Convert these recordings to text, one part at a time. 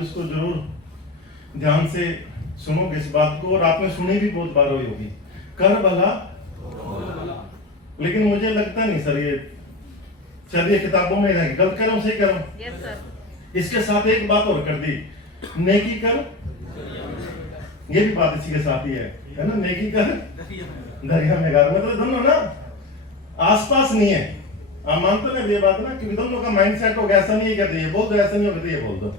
भी उसको जरूर ध्यान से सुनोगे इस बात को, और आपने सुनी भी बहुत बार हुई होगी, कर भला। लेकिन मुझे लगता नहीं सर ये चलिए किताबों में है, गलत कर रहा हूं सही कर रहा हूं? Yes sir. इसके साथ एक बात और कर दी, नेकी कर, ये भी बात इसी के साथ ही है ना, नेकी कर दरिया में गार, मतलब दोनों ना आसपास नहीं है। आप मानते ना ये बात ना, क्योंकि दोनों का माइंडसेट हो गया, ऐसा नहीं है कहते ये बोल दो, ऐसा नहीं हो कहते ये बोल दो।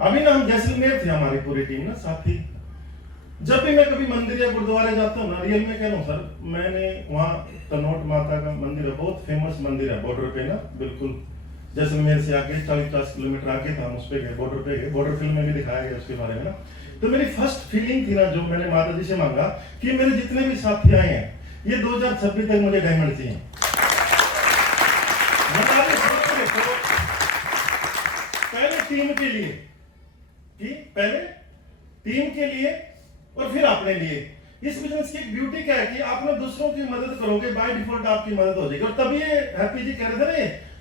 अभी ना हम जैसलमेर थे, हमारी पूरी टीम ना साथी, जब भी मैं कभी मंदिर या गुरुद्वारे जाता हूँ ना, रियल में कह रहा हूँ सर, मैंने वहाँ कनौट माता का मंदिर है, बहुत फेमस मंदिर है, बॉर्डर पे ना, बिल्कुल जैसलमेर से आगे 40-50 किलोमीटर आगे था, हम उस पे गए, बॉर्डर पे गए, बॉर्डर फिल्म में भी दिखाया गया उसके बारे में ना। तो मेरी फर्स्ट फीलिंग थी ना, जो मैंने माता जी से मांगा कि मेरे जितने भी साथी आए हैं, ये 2026 तक मुझे डायमंड चाहिए। पहले टीम के लिए, पहले टीम के लिए और फिर अपने लिए। इस बिजनेस की एक ब्यूटी क्या है कि आप ना दूसरों की मदद करोगे, बाय डिफॉल्ट आपकी मदद हो जाएगी। और तभी ये हैप्पी जी कह रहे थे ना,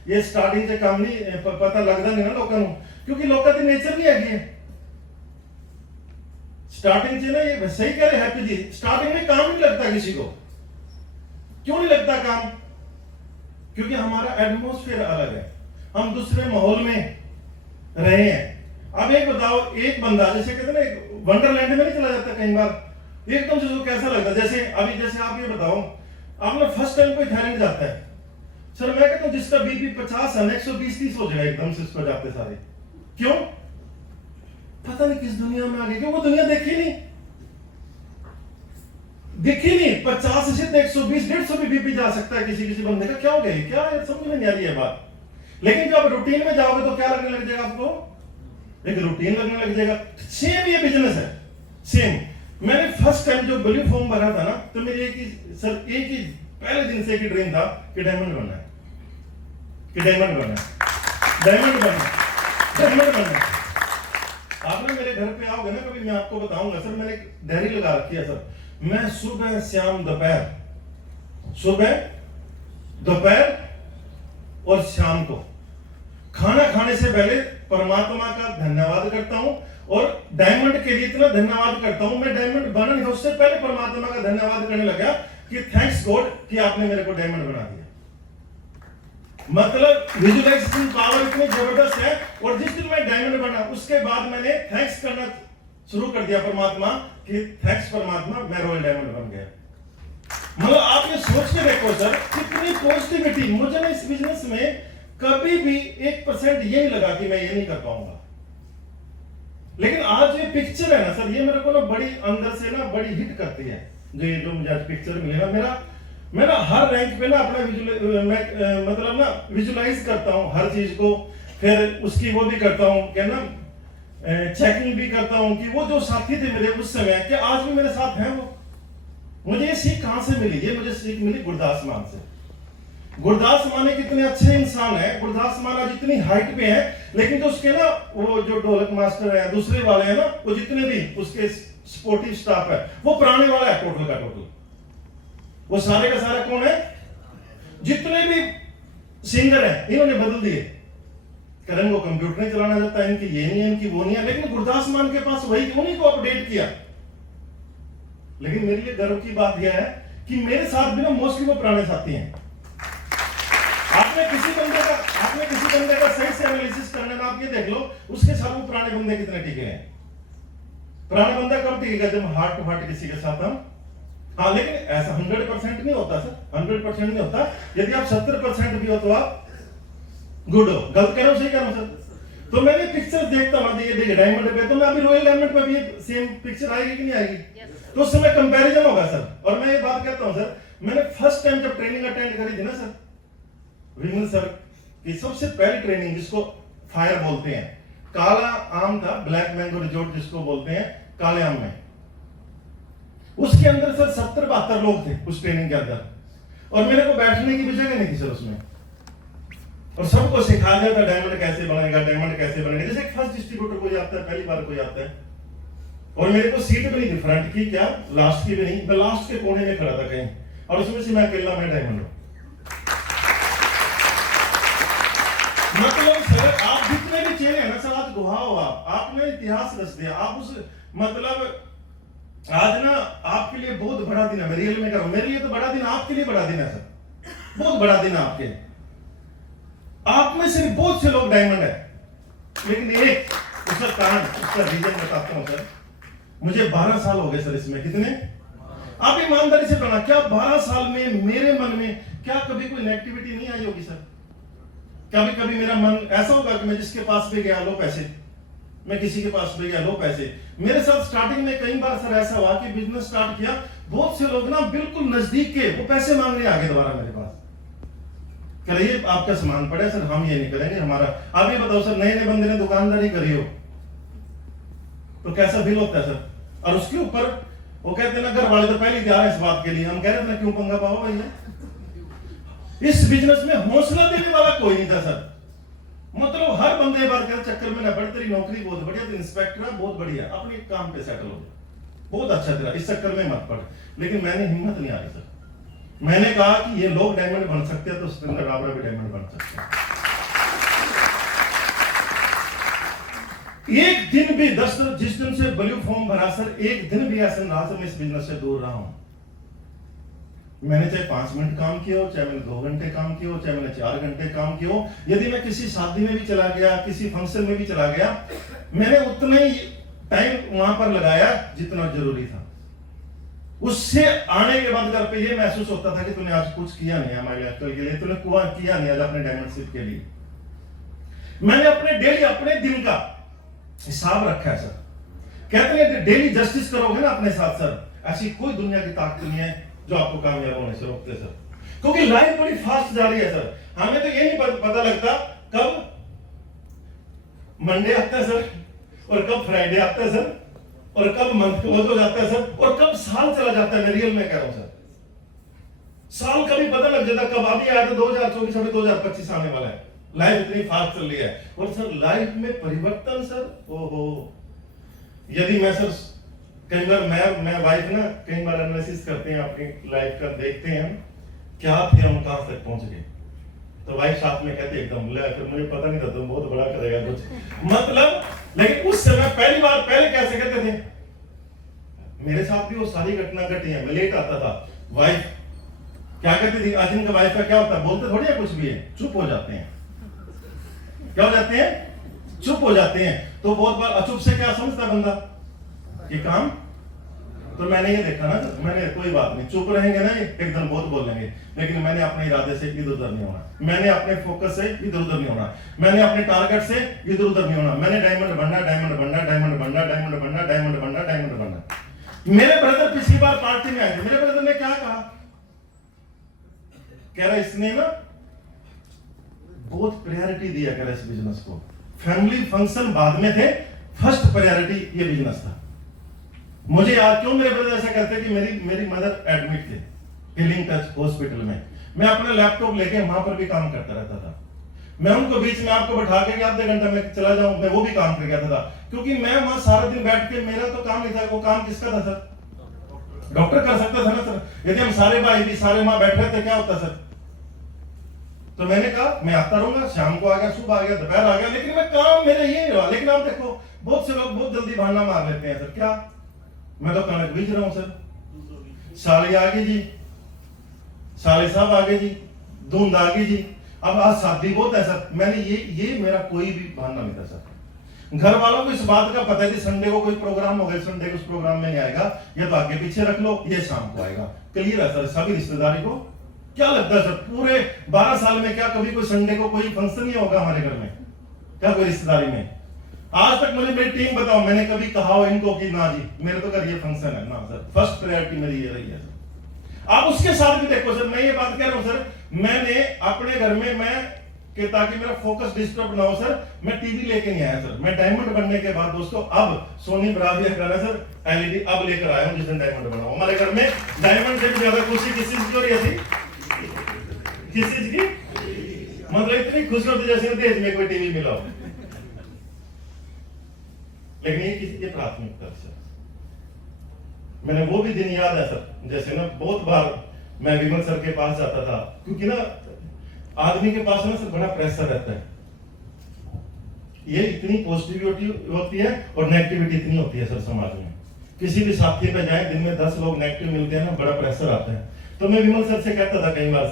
ये स्टार्टिंग से काम नहीं पता लगता नहीं ना लोगों को, क्योंकि लोगों की नेचर नहीं है। स्टार्टिंग से ना, ये सही कह रहे हैप्पी जी, स्टार्टिंग में काम नहीं लगता किसी को। क्यों नहीं लगता काम? क्योंकि हमारा एटमॉस्फेयर अलग है, हम दूसरे माहौल में रहे हैं। अब एक बताओ, एक बंदा जैसे कहते हैं ना, वंडरलैंड में नहीं चला जाता कई बार, एकदम से उसको कैसा लगता है? जैसे अभी जैसे आप ये बताओ, आप ना फर्स्ट टाइम कोई थाईलैंड जाता है सर, मैं कहता हूं जिसका बीपी 50 है 120-130 हो जाएगा एकदम से उसको जाते सारे। क्यों? पता नहीं किस दुनिया में आ गए, क्यों वो दुनिया देखी नहीं। 50 से 120-150 भी बीपी जा सकता है किसी किसी बंदे का। क्या हो गया, क्या है समझ में नहीं आ रही है बात। लेकिन जब आप रूटीन में जाओगे तो क्या लगने लग जाएगा आपको? एक रूटीन लगने लग जाएगा। सेम ये बिजनेस है, सेम। मैंने फर्स्ट टाइम जो ब्लू फॉर्म भरा था ना, तो मेरी एक ही सर, एक ही पहले दिन से एक ही ड्रीम था कि डायमंड बनना है, कि डायमंड बनना है, डायमंड बनना है, डायमंड बनना है। आप ना मेरे घर पे आओगे ना कभी, मैं आपको बताऊंगा सर, मैंने एक डायरी लगा रखी है सर, मैं सुबह शाम दोपहर, सुबह दोपहर और शाम को खाना खाने से पहले परमात्मा का धन्यवाद करता हूं, और डायमंड के लिए इतना धन्यवाद करता हूं। मैं डायमंड बना नहीं, उससे पहले परमात्मा का धन्यवाद करने लगा कि थैंक्स गॉड कि आपने मेरे को डायमंड बना दिया। मतलब विजुअलाइजेशन पावर इतनी जबरदस्त है। और जिस दिन मैं डायमंड बना, उसके बाद मैंने थैंक्स करना शुरू कर दिया परमात्मा कि थैंक्स परमात्मा, मैं रॉयल डायमंड बन गया। मतलब आप ये सोच के देखो सर, कितनी पॉजिटिविटी। मुझे ना इस बिजनेस में कभी भी 1% ये नहीं लगा कि मैं ये नहीं कर पाऊंगा। लेकिन आज ये पिक्चर है ना सर, ये मेरे को ना बड़ी अंदर से ना बड़ी हिट करती है। जो मुझे आज पिक्चर मिली ना, मैं ना हर रैंक पे ना अपना मतलब ना विजुलाइज करता हूँ हर चीज को, फिर उसकी वो भी करता हूँ क्या ना, चेकिंग भी करता हूँ कि वो जो साथी थे मेरे उस समय, क्या आज भी मेरे साथ हैं वो। मुझे ये सीख कहां से मिली? ये मुझे सीख मिली गुरदास मान से। गुरदास मान एक इतने अच्छे इंसान है। गुरदास मान आज इतनी हाइट पे है, लेकिन जो उसके ना वो जो ढोलक मास्टर है, दूसरे वाले हैं ना, वो जितने भी उसके सपोर्टिव स्टाफ है, वो पुराने वाला है टोटल का टोटल। वो सारे का सारा कौन है? जितने भी सिंगर है इन्होंने बदल दिए। करण को कंप्यूटर नहीं चलाना चाहता, इनकी ये नहीं है, इनकी वो नहीं है, लेकिन गुरदास मान के पास वही, उन्हीं को अपडेट किया। लेकिन मेरे लिए गर्व की बात यह है कि मेरे साथ भी ना मोस्टली वो पुराने साथी हैं। आपने किसी बंदे का सही से एनालिसिस करना ना, आप ये देख लो उसके साथ वो पुराने बंदे कितने टिके हैं। पुराना बंदा कब टिकेगा? जब हार्ट टू हार्ट किसी के साथ हम। हाँ, लेकिन ऐसा 100% नहीं होता सर, 100% नहीं होता। यदि आप 70% भी हो तो आप गुड हो। गलत कह रहा हूं सही कह रहा हूं सर? तो मैंने पिक्चर देखता हूं, ये देखिए डायमंड पे, तो मैं अभी रॉयल डायमंड पे भी सेम पिक्चर आएगी कि नहीं आएगी? तो उस समय कंपैरिजन होगा सर। और मैं ये बात कहता हूं सर, मैंने फर्स्ट टाइम जब ट्रेनिंग अटेंड करी थी ना सर, विमल सर की सबसे पहली ट्रेनिंग, जिसको फायर बोलते हैं, काला आम था, ब्लैक मैंगो रिजोर्ट जिसको बोलते हैं, काले आम में, उसके अंदर सर 70-72 लोग थे उस ट्रेनिंग के अंदर, और मेरे को बैठने की भी जगह नहीं थी सर उसमें। और सबको सिखाया जाता डायमंड कैसे बनेगा, डायमंड कैसे बनेगा। जैसे फर्स्ट डिस्ट्रीब्यूटर कोई आता है, पहली बार कोई आता है, और मेरे को सीट भी नहीं थी फ्रंट की, क्या लास्ट की भी नहीं, मैं लास्ट के कोने में खड़ा था कहीं, और उसमें से मैं अकेला, मैं डायमंड हूं। मतलब सर आप जितने भी चेहरे हैं ना सर, आज गवाह हो, आपने इतिहास रच दिया। आप उस मतलब आज ना आपके लिए बहुत बड़ा दिन है। मैं रियल में कर रहा हूं, मेरे लिए तो बड़ा दिन, आपके लिए बड़ा दिन है सर, बहुत बड़ा दिन है आपके। आप में से बहुत से लोग डायमंड है, लेकिन एक उसका कारण, उसका रीजन बताता हूं सर। मुझे 12 साल हो गए सर इसमें। कितने? आप ईमानदारी से बताना, क्या 12 साल में मेरे मन में क्या कभी कोई नेगेटिविटी नहीं आई होगी सर? कभी कभी मेरा मन ऐसा होगा कि मैं जिसके पास भी गया लो पैसे, मैं किसी के पास भी गया लो पैसे। मेरे साथ स्टार्टिंग में कई बार सर ऐसा हुआ कि बिजनेस स्टार्ट किया, बहुत से लोग ना बिल्कुल नजदीक के वो पैसे मांगने आ गए दोबारा मेरे पास, कह रहे ये आपका सामान पड़ा है सर, हम ये नहीं करेंगे हमारा। आप ये बताओ सर, नए नए बंदे ने दुकानदारी करी हो तो कैसा फील होता है सर? और उसके ऊपर वो कहते हैं ना, घर वाले तो पहले तैयार है इस बात के लिए। हम कह रहे थे ना, क्यों पंगा पाओ भैया? इस बिजनेस में हौसला देने वाला कोई नहीं था सर। मतलब हर बंदे बार के चक्कर में ना पड़, तेरी नौकरी बहुत बढ़िया, तेरी इंस्पेक्टर है बहुत बढ़िया, अपने काम पे सेटल हो गया, बहुत अच्छा तेरा, इस चक्कर में मत पड़। लेकिन मैंने हिम्मत नहीं हारी सर। मैंने कहा कि ये लोग डायमंड बन सकते हैं तो सुरेंद्र डाबरा भी डायमंड बन सकते हैं। एक दिन भी जिस दिन से ब्लू फॉर्म भरा सर, एक दिन भी ऐसा रहा सर मैं इस बिजनेस से दूर रहा हूं। मैंने चाहे 5 मिनट काम किया हो, चाहे मैंने 2 घंटे काम किया हो, चाहे मैंने 4 घंटे काम किया हो, यदि मैं किसी शादी में भी चला गया, किसी फंक्शन में भी चला गया, मैंने उतना ही टाइम वहां पर लगाया जितना जरूरी था। उससे आने के बाद घर पे ये महसूस होता था कि तूने आज कुछ किया नहीं हमारे लाइफस्टाइल के लिए, तूने किया नहीं आज अपने डायमंडशिप के लिए। मैंने अपने डेली अपने दिन का हिसाब रखा है सर। कहते हैं डेली जस्टिस करोगे ना अपने साथ सर, ऐसी कोई दुनिया की ताकत नहीं है जो आपको कामयाब होने से रोकते सर। क्योंकि लाइफ बड़ी फास्ट जा रही है सर। हमें तो ये नहीं पता लगता कब मंडे आता है सर, और कब फ्राइडे आता है सर, और कब मंथ क्लोज हो जाता है सर, और कब साल चला जाता है। मैं रियल में कह रहा हूं सर, साल कभी पता लग जाता कब। अभी आया तो 2024, अभी 2025 आने वाला है। लाइफ इतनी फास्ट चल रही है। और सर लाइफ में परिवर्तन सर, ओहो, यदि मैं सर कई बार मैं वाइफ ना कई बार एनालिसिस करते हैं अपनी लाइफ का, देखते हैं क्या थे हम कहां तक पहुंच गए, तो वाइफ साथ में कहती एकदम ले, फिर मुझे पता नहीं था तुम बहुत बड़ा करेगा कुछ मतलब। लेकिन उस समय पहले कैसे कहते थे, मेरे साथ भी वो सारी घटना घटी है। मैं लेट आता था, वाइफ क्या कहती थी, आज इनका वाइफ का क्या होता है, बोलते थोड़ी है कुछ भी है, चुप हो जाते हैं। क्या हो जाते हैं? चुप हो जाते हैं। तो बहुत बार अचुप से क्या समझता बंदा ये काम, तो मैंने ये देखा ना, मैंने कोई बात नहीं, चुप रहेंगे ना एकदम बहुत बोलेंगे, लेकिन मैंने अपने इरादे से इधर उधर नहीं होना, मैंने अपने फोकस से इधर उधर नहीं होना, मैंने अपने टारगेट से इधर उधर नहीं होना। मैंने डायमंड बनना, डायमंड बनना, डायमंड बनना, डायमंड बनना, डायमंड बनना, डायमंड बनना। मेरे ब्रदर पिछली बार पार्टी में आए थे, मेरे ब्रदर ने क्या कहा, कह रहा इसने ना बहुत प्रायोरिटी दिया कर इस बिजनेस को। फैमिली फंक्शन बाद में थे, फर्स्ट प्रायोरिटी ये बिजनेस था। मुझे याद क्यों मेरे ब्रदर ऐसा कहते कि मेरी मदर एडमिट थे हीलिंग टच हॉस्पिटल में, मैं अपना लैपटॉप लेके वहां पर भी काम करता रहता था। मैं उनको बीच में आपको बैठा के आधे घंटे में चला जाऊं, मैं वो भी काम कर गया था, क्योंकि मैं वहां सारा दिन बैठ के, मेरा तो काम नहीं था। वो काम किसका था सर? डॉक्टर कर सकता था ना सर। यदि हम सारे भाई भी सारे वहां बैठ रहे थे क्या होता सर? तो मैंने कहा मैं आता रहूंगा, शाम को आ गया, सुबह आ गया, दोपहर आ गया, लेकिन मैं काम मेरे ये रहा। लेकिन आप देखो बहुत से लोग बहुत जल्दी बहाना मार लेते हैं सर, क्या मैं तो कनक बीज रहा हूं सर, साली आ गई जी, साले साहब आ गए जी, धुंध आ गई जी, अब आज शादी बहुत है सर। मैंने ये मेरा कोई भी बहाना नहीं था सर। घर वालों को इस बात का पता है कि संडे को कोई प्रोग्राम होगा, संडे को उस प्रोग्राम में नहीं आएगा, या तो आगे पीछे रख लो, ये शाम को आएगा। क्लियर है सर सभी रिश्तेदारी को। क्या लगता है सर पूरे 12 साल में क्या कभी कोई संडे को कोई फंक्शन नहीं होगा हमारे घर में, क्या कोई रिश्तेदारी में? आज तक मुझे मेरी टीम बताओ मैंने कभी कहा हो इनको कि ना जी मेरे तो घर ये फंक्शन है ना सर, फर्स्ट प्रायोरिटी मेरी ये रही है सर। आप उसके साथ भी देखो सर, मैं ये बात कह रहा हूं सर, मैंने अपने घर में कि ताकि मेरा फोकस डिस्टर्ब ना हो सर, मैं टीवी लेके नहीं आया सर। मैं डायमंड बनने के बाद दोस्तों अब सोनी ब्राविया का सर एलईडी अब लेकर आया हूं, जिस दिन डायमंड बना। हमारे घर में डायमंड से भी ज्यादा खुशी किस चीज की हो रही थी, किस चीज की, मतलब इतनी खुशी होती जैसे देश में कोई टीवी मिला हो। लेकिन ये किसी की प्राथमिकता सर। मैंने वो भी दिन याद है सर, जैसे ना बहुत बार मैं विमल सर के पास जाता था, क्योंकि ना आदमी के पास ना सर बड़ा प्रेशर रहता है, ये इतनी पॉजिटिविटी होती है और नेगेटिविटी इतनी होती है सर समाज में। किसी भी साथी पे जाए, दिन में 10 लोग नेगेटिव मिलते हैं ना, बड़ा प्रेशर आता है। तो मैं विमल सर से कहता था कई बार,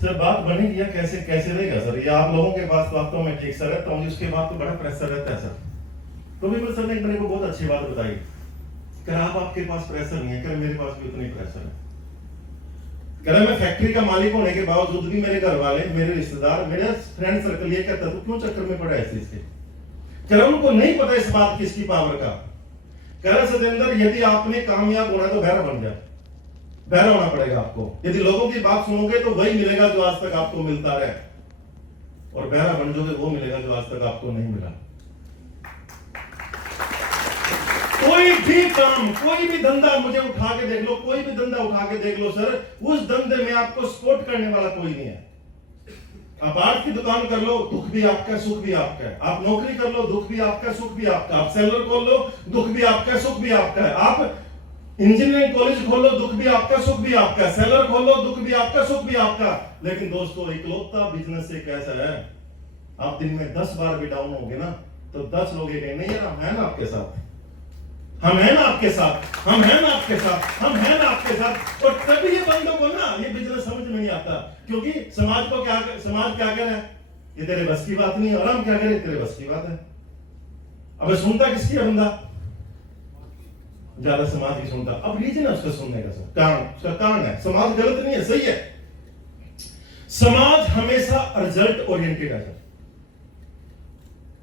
सर बात बनेगी या कैसे कैसे रहेगा सर, ये आप लोगों के पास बात तो मैं ठीक सर रहता हूँ, उसके बाद तो बड़ा प्रेशर रहता है सर। तो विमल सर ने मेरे को बहुत अच्छी बात बताई, कह आप आपके पास प्रेशर नहीं है, कह मेरे पास भी उतनी प्रेशर है। कह मैं फैक्ट्री का मालिक होने के बावजूद भी मेरे घर वाले, मेरे रिश्तेदार, मेरे फ्रेंड सर्कल ये कहता तू क्यों चक्कर में पड़ा है इस चीज के। कह उनको नहीं पता इस बात की, इसकी पावर का। कह सतेंद्र यदि आपने कामयाब होना तो बहरा बन जाए, बहरा होना पड़ेगा आपको। यदि लोगों की बात सुनोगे तो वही मिलेगा जो आज तक आपको मिलता रहे, और बहरा बन जाओगे वो मिलेगा जो आज तक आपको नहीं मिला। कोई भी काम, कोई भी धंधा मुझे उठा के देख लो, कोई भी धंधा उठा के देख लो सर, उस धंधे में आपको सपोर्ट करने वाला कोई नहीं है। आप आर्ट की दुकान कर लो, दुख भी आपका है, सुख भी आपका है। आप नौकरी कर लो, दुख भी आपका, सुख भी आपका। आप सेलर खोल लो, दुख भी आपका, सुख भी आपका है। आप इंजीनियरिंग कॉलेज खोलो, दुख भी आपका, सुख भी आपका। सेलर खोलो, दुख भी आपका, सुख भी आपका। लेकिन दोस्तों इकलौता बिजनेस एक ऐसा है, आप दिन में 10 बार भी डाउन होगे ना तो 10 लोग ये कहेंगे नहीं यार हम है ना आपके साथ, हम हैं ना आपके साथ, हम हैं ना आपके साथ, हम हैं ना आपके साथ। और तभी ये बंदों को ना ये बिजनेस समझ में नहीं आता, क्योंकि समाज को क्या, समाज क्या कह रहा है, ये तेरे बस की बात नहीं है, और हम क्या करें, तेरे बस की बात है। अब सुनता किसकी है बंदा, ज्यादा समाज की सुनता। अब रीजन है उसका सुनने का सर, कारण, उसका कारण है समाज गलत नहीं है, सही है। समाज हमेशा रिजल्ट ओरिएंटेड है सर,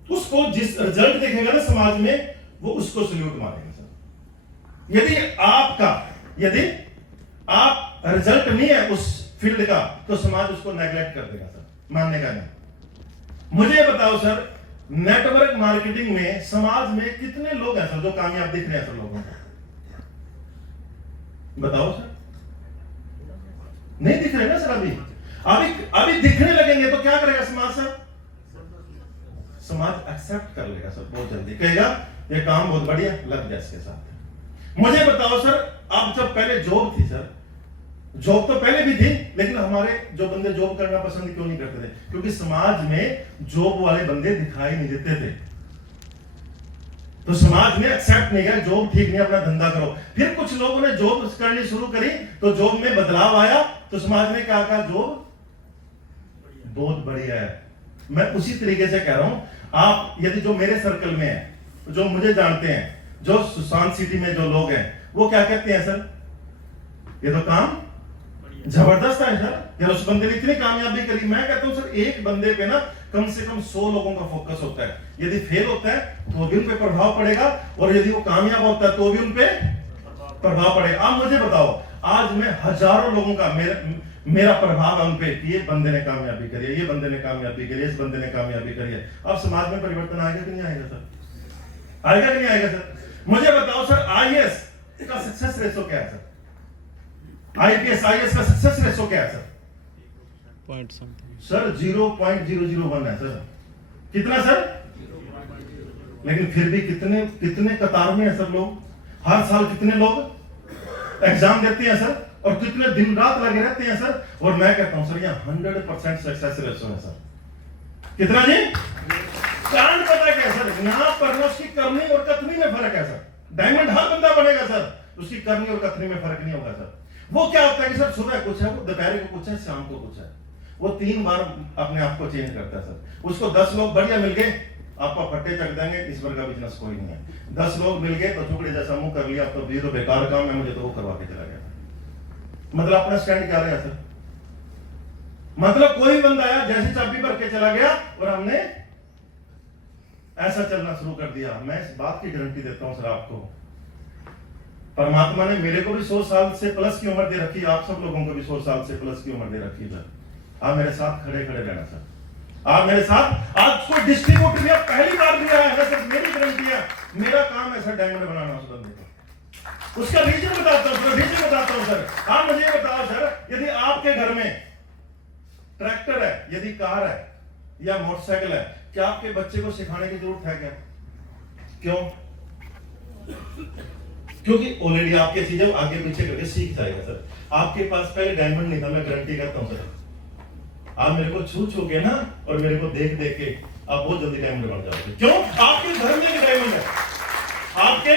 उसको जिस रिजल्ट देखेगा ना समाज में वो उसको सल्यूट मारेगा सर। यदि आप रिजल्ट नहीं है उस फील्ड का तो समाज उसको नेगलेक्ट कर देगा सर, मानने का नहीं। मुझे बताओ सर, नेटवर्क मार्केटिंग में समाज में कितने लोग हैं सर जो कामयाब दिख रहे हैं सर लोगों को, बताओ सर। नहीं दिख रहे ना सर, अभी दिखने लगेंगे तो क्या करेगा समाज सर, समाज एक्सेप्ट कर लेगा सर, बहुत जल्दी कहेगा ये काम बहुत बढ़िया, लग जाए इसके साथ। मुझे बताओ सर, आप जब पहले जॉब थी सर, जॉब तो पहले भी थी, लेकिन हमारे जो बंदे जॉब करना पसंद क्यों नहीं करते थे, क्योंकि समाज में जॉब वाले बंदे दिखाई नहीं देते थे। तो समाज ने एक्सेप्ट नहीं किया, जॉब ठीक नहीं, अपना धंधा करो। फिर कुछ लोगों ने जॉब करनी शुरू करी तो जॉब में बदलाव आया, तो समाज ने क्या कहा, जॉब बहुत बढ़िया है। मैं उसी तरीके से कह रहा हूं, आप यदि जो मेरे सर्कल में है, जो मुझे जानते हैं, जो सुशांत सिटी में जो लोग हैं, वो क्या कहते हैं सर, ये तो काम जबरदस्त है सर, यार उस बंदे ने इतनी कामयाबी करी। मैं कहता हूं सर, एक बंदे पे ना कम से कम 100 लोगों का फोकस होता है। यदि फेल होता है तो भी उन पे प्रभाव पड़ेगा, और यदि वो कामयाब होता है तो भी उन पे प्रभाव पड़ेगा। आप मुझे बताओ, आज मैं हजारों लोगों का मेरा प्रभाव है उन पे कि ये बंदे ने कामयाबी करी है, ये बंदे ने कामयाबी करी है, इस बंदे ने कामयाबी करी है। अब समाज में परिवर्तन आएगा कि नहीं आएगा सर, आएगा कि नहीं आएगा सर? मुझे बताओ सर, आईएएस का सक्सेस रेशो क्या है सर, आईपीएस आईएएस का सक्सेस रेशो क्या है सर? सर 0.001 है सर। कितना सर? लेकिन फिर भी कितने कतार में है सर लोग, हर साल कितने लोग एग्जाम देते हैं सर, और कितने दिन रात लगे रहते हैं सर। और मैं कहता हूं सर, यहाँ 100% सक्सेस रेशो है सर। कितना जी? कारण पता क्या सर, यहाँ पर उसकी करनी और कथनी में फर्क है सर। डायमंड हर बंदा बनेगा सर, उसकी करनी और कथनी में फर्क नहीं होगा सर। वो क्या होता है कि सर सुबह कुछ है, वो दोपहर को कुछ है, शाम को कुछ है। वो 3 बार अपने आप को चेंज करता है सर। उसको 10 लोग बढ़िया मिल गए, आपका फट्टे चक देंगे, इस बार का बिजनेस कोई नहीं है। 10 लोग मिल गए तो टुकड़े जैसा मुंह कर लिया, तो ये तो बेकार काम है, मुझे तो वो करवा के चला गया। मतलब अपना स्टैंड क्या रहा सर, मतलब कोई बंदा आया जैसी चाबी भर के चला गया और हमने ऐसा चलना शुरू कर दिया। मैं इस बात की गारंटी देता हूं सर आपको, परमात्मा ने मेरे को भी 100 साल से प्लस की उम्र दे रखी है, आप सब लोगों को भी 100 साल से प्लस की उम्र दे रखी है सर। आप मेरे साथ खड़े खड़े रहना सर, आप मेरे साथ। आज कोई डिस्ट्रीब्यूटर भी पहली बार भी आया है सर, मेरी गारंटी है, मेरा काम है सर डायमंड बनाना उस बंदे को। उसका रीजन बताता हूं सर। आप मुझे बताओ सर, यदि आपके घर में ट्रैक्टर है, यदि कार है या मोटरसाइकिल है, क्या आपके बच्चे को सिखाने की जरूरत है क्या? क्यों? क्योंकि ऑलरेडी आपके चीजें आगे पीछे करके सीख जाएगा सर। आपके पास पहले डायमंड नहीं था, मैं गारंटी करता हूं सर। आप मेरे को छू के ना और मेरे को देख के आप बहुत जल्दी डायमंड बन जाओगे। क्यों? आपके घर में भी डायमंड है। आपके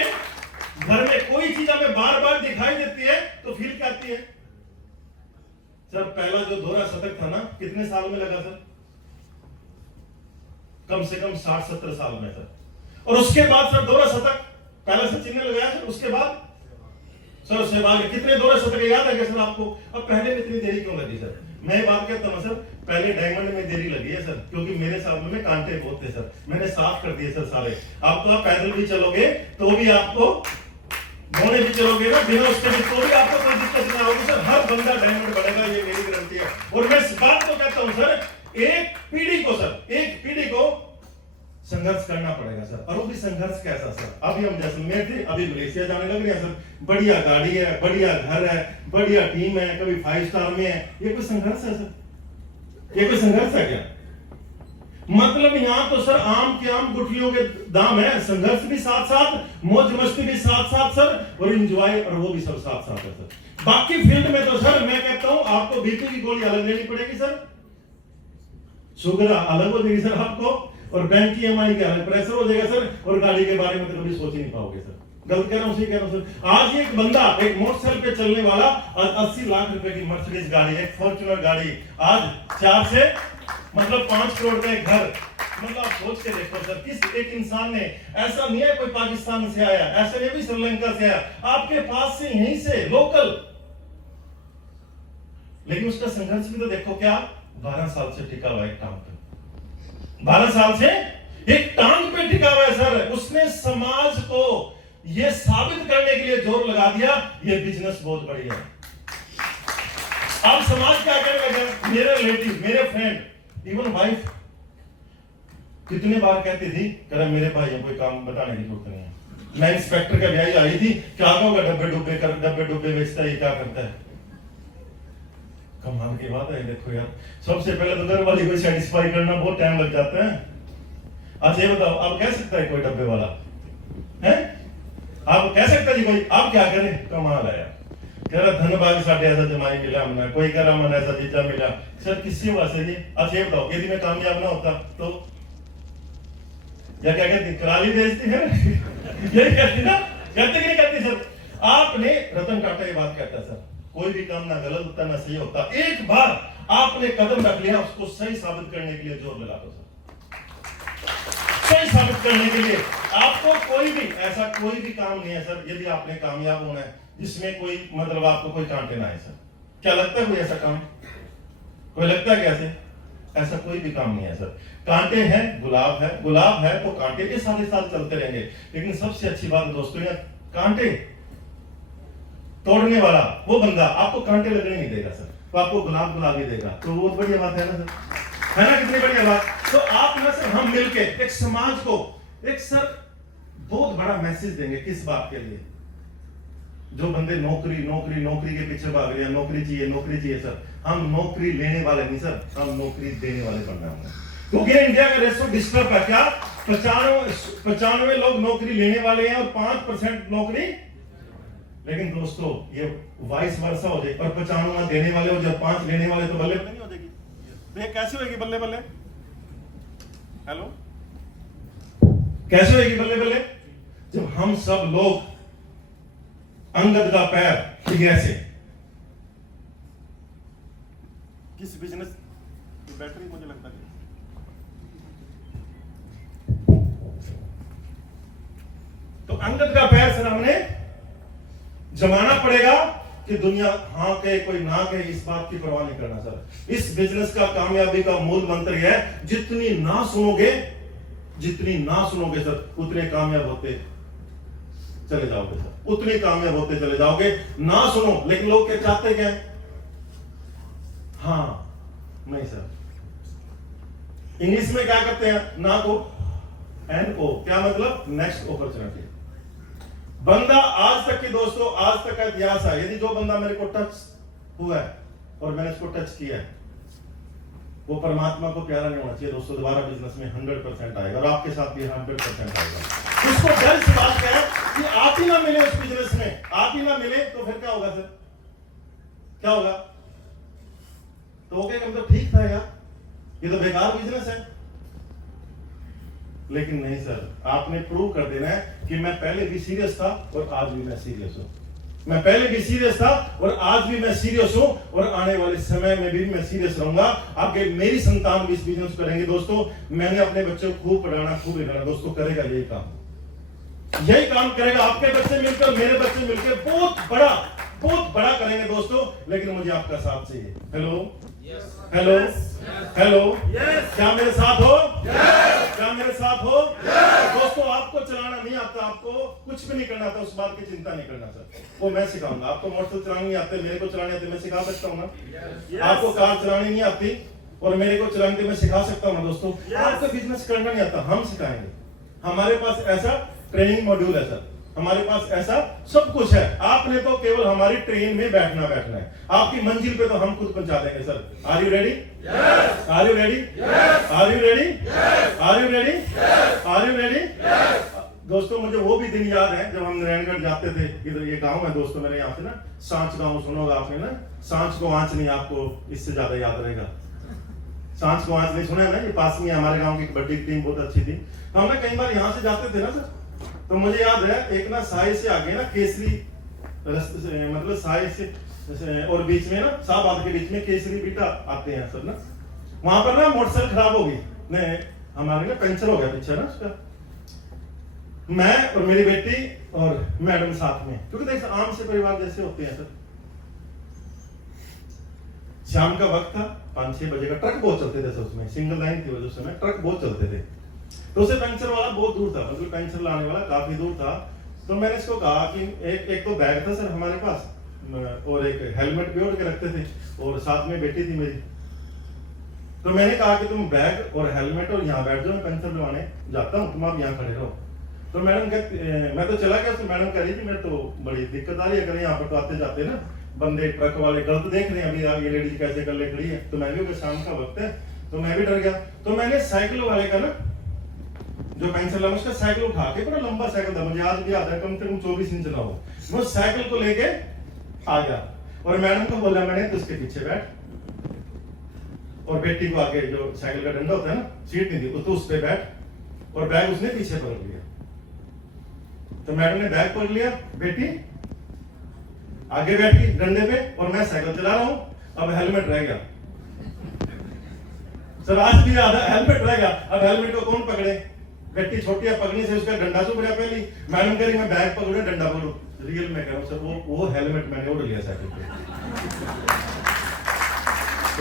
घर में कोई चीज हमें बार बार दिखाई देती है तो फील क्या आती है? सर पहला जो दोहरा शतक था ना, कितने साल में लगा सर? कम से कम 60-70 साल में सर। और उसके बाद सर दोहरा शतक पहला सचिन ने लगाया सर, उसके बाद सर सहवाग कितने दोहरे शतक याद है क्या सर आपको? अब पहले में इतनी देरी क्यों लगी सर? मैं बात कहता हूं सर, पहले डायमंड में देरी लगी है सर, क्योंकि मेरे सामने में कांटे बहुत थे सर, मैंने साफ कर दिए सर सारे। आप तो आप पैदल भी चलोगे तो भी आपको, घोड़े भी चलोगे ना बिना उसके भी, तो भी आपको कोई दिक्कत ना होगी सर। हर बंदा डायमंड बनेगा, ये मेरी गारंटी है। और मैं इस बात को कहता हूं सर, एक पीढ़ी को संघर्ष करना पड़ेगा सर। और वो भी संघर्ष कैसा सर? अभी हम जैसलमेर थे, अभी मलेशिया जाने लग रहे हैं सर। बढ़िया गाड़ी है, बढ़िया घर है, बढ़िया टीम है, कभी 5 स्टार में है। ये कोई संघर्ष है सर? ये कोई संघर्ष है क्या? मतलब यहां तो सर आम के आम गुठलियों के दाम है। संघर्ष भी साथ साथ, मौज मस्ती भी साथ साथ सर, और एंजॉय और वो भी सब साथ साथ है सर। बाकी फील्ड में तो सर मैं कहता हूं आपको बीपी की गोली अलग लेनी पड़ेगी सर, शुगर अलग हो जाएगी सर आपको, और बैंक की EMI का अलग प्रेशर हो जाएगा सर, और गाड़ी के बारे में तो कभी सोच ही नहीं पाओगे सर। गलत कह रहा हूं, सही कह रहा हूं सर? आज एक बंदा एक मोटरसाइकिल पे चलने वाला 80 लाख रुपए की मर्सिडीज गाड़ी, एक फॉर्च्यूनर गाड़ी, आज 4 से मतलब 5 करोड़ का एक घर। मतलब आप सोच के देखो सर, किस एक इंसान ने, ऐसा नहीं है कोई पाकिस्तान से आया, ऐसा नहीं भी श्रीलंका से आया, आपके पास से यहीं से लोकल। लेकिन उसका संघर्ष भी तो देखो, क्या 12 साल से टिका हुआ एक टांग पे, 12 साल से एक टांग पे टिका हुआ है सर। उसने समाज को यह साबित करने के लिए जोर लगा दिया, ये बिजनेस बहुत बढ़िया है। अब समाज क्या कहने लगा? मेरे रिलेटिव, मेरे फ्रेंड, इवन वाइफ कितने बार कहती थी, कह मेरे भाई कोई काम बताने की जरूरत नहीं है। मैं इंस्पेक्टर का ब्याह आई थी, क्या होगा डब्बे डुब्बे बेचता है, क्या करता है? कमाल की बात है। देखो यार, सबसे पहले तो घर वाली को सेटिस्फाई करना बहुत टाइम लग जाता है। अच्छा ये बताओ, आप कह सकता है कोई डब्बे वाला है? आप कह सकता जी कोई, आप क्या करें? कमाल है यार। कह रहा धनबाग साढ़े ऐसा जमाई मिला हमने, कोई कह रहा मन ऐसा जीजा मिला सर, किससे हुआ सर ये? अच्छा ये बताओ, यदि मैं कामयाब ना होता तो, या क्या कहती, कराली बेचती है यही कहती ना, कहते कि नहीं कहती सर? आपने, रतन टाटा ये बात कहता सर, कोई भी काम ना गलत होता ना सही होता, एक बार आपने कदम रख लिया, उसको सही साबित करने के लिए जोर लगा दो सर। सही साबित करने के लिए आपको कोई भी ऐसा कोई भी काम नहीं है सर, यदि आपने कामयाब होना है, जिसमें कोई मतलब आपको कोई कांटे ना आए सर। क्या लगता है कोई ऐसा काम? कोई लगता है कैसे? ऐसा कोई भी काम नहीं है सर। कांटे हैं, गुलाब है तो कांटे के साथ चलते रहेंगे। लेकिन सबसे अच्छी बात दोस्तों, कांटे तोड़ने वाला वो बंदा आपको कांटे लगने नहीं देगा सर, तो आपको गुलाब ही देगा। तो बहुत बढ़िया बात है ना सर, है ना? कितनी बढ़िया बात। तो आप ना सर, हम मिलके एक समाज को एक सर बहुत बड़ा मैसेज देंगे। किस बात के लिए? जो बंदे नौकरी के पीछे भाग रहे हैं, नौकरी चाहिए सर, हम नौकरी लेने वाले नहीं सर, हम नौकरी देने वाले बनना है। क्योंकि इंडिया का रेशो डिस्टर्ब है। क्या 95 लोग नौकरी लेने वाले हैं और 5% नौकरी। लेकिन दोस्तों ये वाइस वर्सा हो जाए, और 95 देने वाले हो, जब 5 लेने वाले तो बल्ले बल्ले नहीं हो जाएगी। तो ये कैसे होगी बल्ले बल्ले? हेलो, कैसे होगी बल्ले बल्ले? जब हम सब लोग अंगद का पैर ठीक ऐसे, किस बिजनेस की बैटरी मुझे लगता है, तो अंगद का पैर सर हमने जमाना पड़ेगा कि दुनिया हाँ कहे कोई ना कहे, इस बात की परवाह नहीं करना सर। इस बिजनेस का कामयाबी का मूल मंत्र है, जितनी ना सुनोगे सर, उतने कामयाब होते चले जाओगे सर, उतने कामयाब होते चले जाओगे। ना सुनो, लेकिन लोग क्या चाहते क्या? हाँ नहीं सर, इंग्लिश में क्या करते हैं? ना को एंड को, क्या मतलब? Next opportunity. बंदा आज तक की दोस्तों, आज तक का इतिहास है, यदि जो बंदा मेरे को टच हुआ है और मैंने उसको टच किया है, वो परमात्मा को प्यारा नहीं होना चाहिए दोस्तों। दोबारा बिजनेस में 100% आएगा, और आपके साथ भी 100% आएगा। उसको डर से बात क्या है कि आप ही ना मिले उस बिजनेस में, आप ही ना मिले तो फिर क्या होगा सर? क्या होगा? तो ओके, मतलब ठीक था यार, ये तो बेकार बिजनेस है। लेकिन नहीं सर, आपने प्रूव कर देना है कि मैं पहले भी सीरियस था और आज भी मैं सीरियस हूं। मैं पहले भी सीरियस था और आज भी मैं सीरियस हूं, और आने वाले समय में भी मैं सीरियस रहूंगा। आगे मेरी संतान भी इस बिजनेस करेंगे दोस्तों। मैंने अपने बच्चों को खूब पढ़ाना, खूब लिखाना दोस्तों, करेगा यही काम करेगा। आपके बच्चे मिलकर, मेरे बच्चे मिलकर बहुत बड़ा करेंगे दोस्तों, लेकिन मुझे आपका साथ चाहिए। हेलो हेलो हेलो, क्या मेरे साथ हो? क्या मेरे साथ हो? दोस्तों, आपको चलाना नहीं आता, आपको कुछ भी नहीं करना आता, उस बात की चिंता नहीं करना सर, वो मैं सिखाऊंगा। आपको मोटरसाइकिल चलानी नहीं आते, मेरे को चलाने आते, मैं सिखा सकता हूँ ना। आपको कार चलानी नहीं आती और मेरे को चलाने मैं सिखा सकता हूँ ना दोस्तों। आपको बिजनेस करना नहीं आता, हम सिखाएंगे। हमारे पास ऐसा ट्रेनिंग मॉड्यूल है सर, हमारे पास ऐसा सब कुछ है। आपने तो केवल हमारी ट्रेन में बैठना है, आपकी मंजिल पे तो हम खुद पहुंचा देंगे sir. Are you ready? Are you ready? Are you ready? Are you ready? Are you ready? दोस्तों, मुझे वो भी दिन याद है जब हम नारायणगढ़ जाते थे। इधर ये गांव है दोस्तों मेरे, यहाँ से ना सांच गांव सुनोगा आपने ना। सांच को आंच नहीं, आपको इससे ज्यादा याद रहेगा। सांच को आंच नहीं सुना है ना, ये पास में हमारे गांव की कबड्डी टीम बहुत अच्छी थी। हम ना कई बार यहाँ से जाते थे ना सर, तो मुझे याद है एक ना साई से आगे ना केसरी रास्ते से, मतलब साई से और बीच में ना शाहबाद के बीच में केसरी बीटा आते हैं सर ना। वहां पर ना मोटरसाइकिल खराब हो गई, हमारे ना पंचर हो गया पीछे ना उसका। मैं और मेरी बेटी और मैडम साथ में, क्योंकि देख आम से परिवार जैसे होते हैं सर। शाम का वक्त था, 5-6 बजे का। ट्रक बहुत चलते थे सर उसमें, सिंगल लाइन थी वजह से ट्रक बहुत चलते थे। तो उसे पंचर वाला बहुत दूर था, मतलब पंचर लाने वाला काफी दूर था। तो मैंने इसको कहा कि एक तो बैग था सर हमारे पास, और एक हेलमेट भी ओढ़ के रखते थे, और साथ में बेटी थी मेरी। तो मैंने कहा कि तुम बैग और हेलमेट और यहाँ बैठ जाओ, मैं पंचर लगाने जाता हूँ, तुम आप यहाँ खड़े रहो। तो मैडम कहती, मैं तो चला गया। तो मैडम कह रही थी मेरे तो बड़ी दिक्कत आ रही है, अगर यहाँ पर तो आते जाते ना बंदे ट्रक वाले गलत देख रहे हैं, अभी ये लेडीज कैसे कर ले खड़ी है। तो मैं भी, शाम का वक्त है तो मैं भी डर गया। तो मैंने साइकिल वाले का ना जो पेंसिल है उसका साइकिल उठा के, बड़ा लंबा साइकिल था, मुझे आज भी याद है, कम से कम 24 इंच का हो। वो साइकिल को लेके आ गया और मैडम को बोला मैंने, तो उसके पीछे बैठ, और बेटी को आके जो साइकिल का डंडा होता है ना, सीट नहीं थी तो उस पे बैठ, और बैग उसने पीछे पकड़ लिया। तो मैडम ने बैग पकड़ लिया, बेटी आगे बैठी डंडे पे, और मैं साइकिल चला रहा हूं। अब हेलमेट रह गया सर, आज भी याद है, हेलमेट रह गया। अब हेलमेट को कौन पकड़े? बेटी छोटी है, पकड़ने से उसका डंडा चुभ गया पहली। मैडम कह रही मैं बैग पकड़ू डंडा पकड़ू। रियल में कह रहा हूं सर, वो हेलमेट मैंने उड़ लिया साइकिल पे।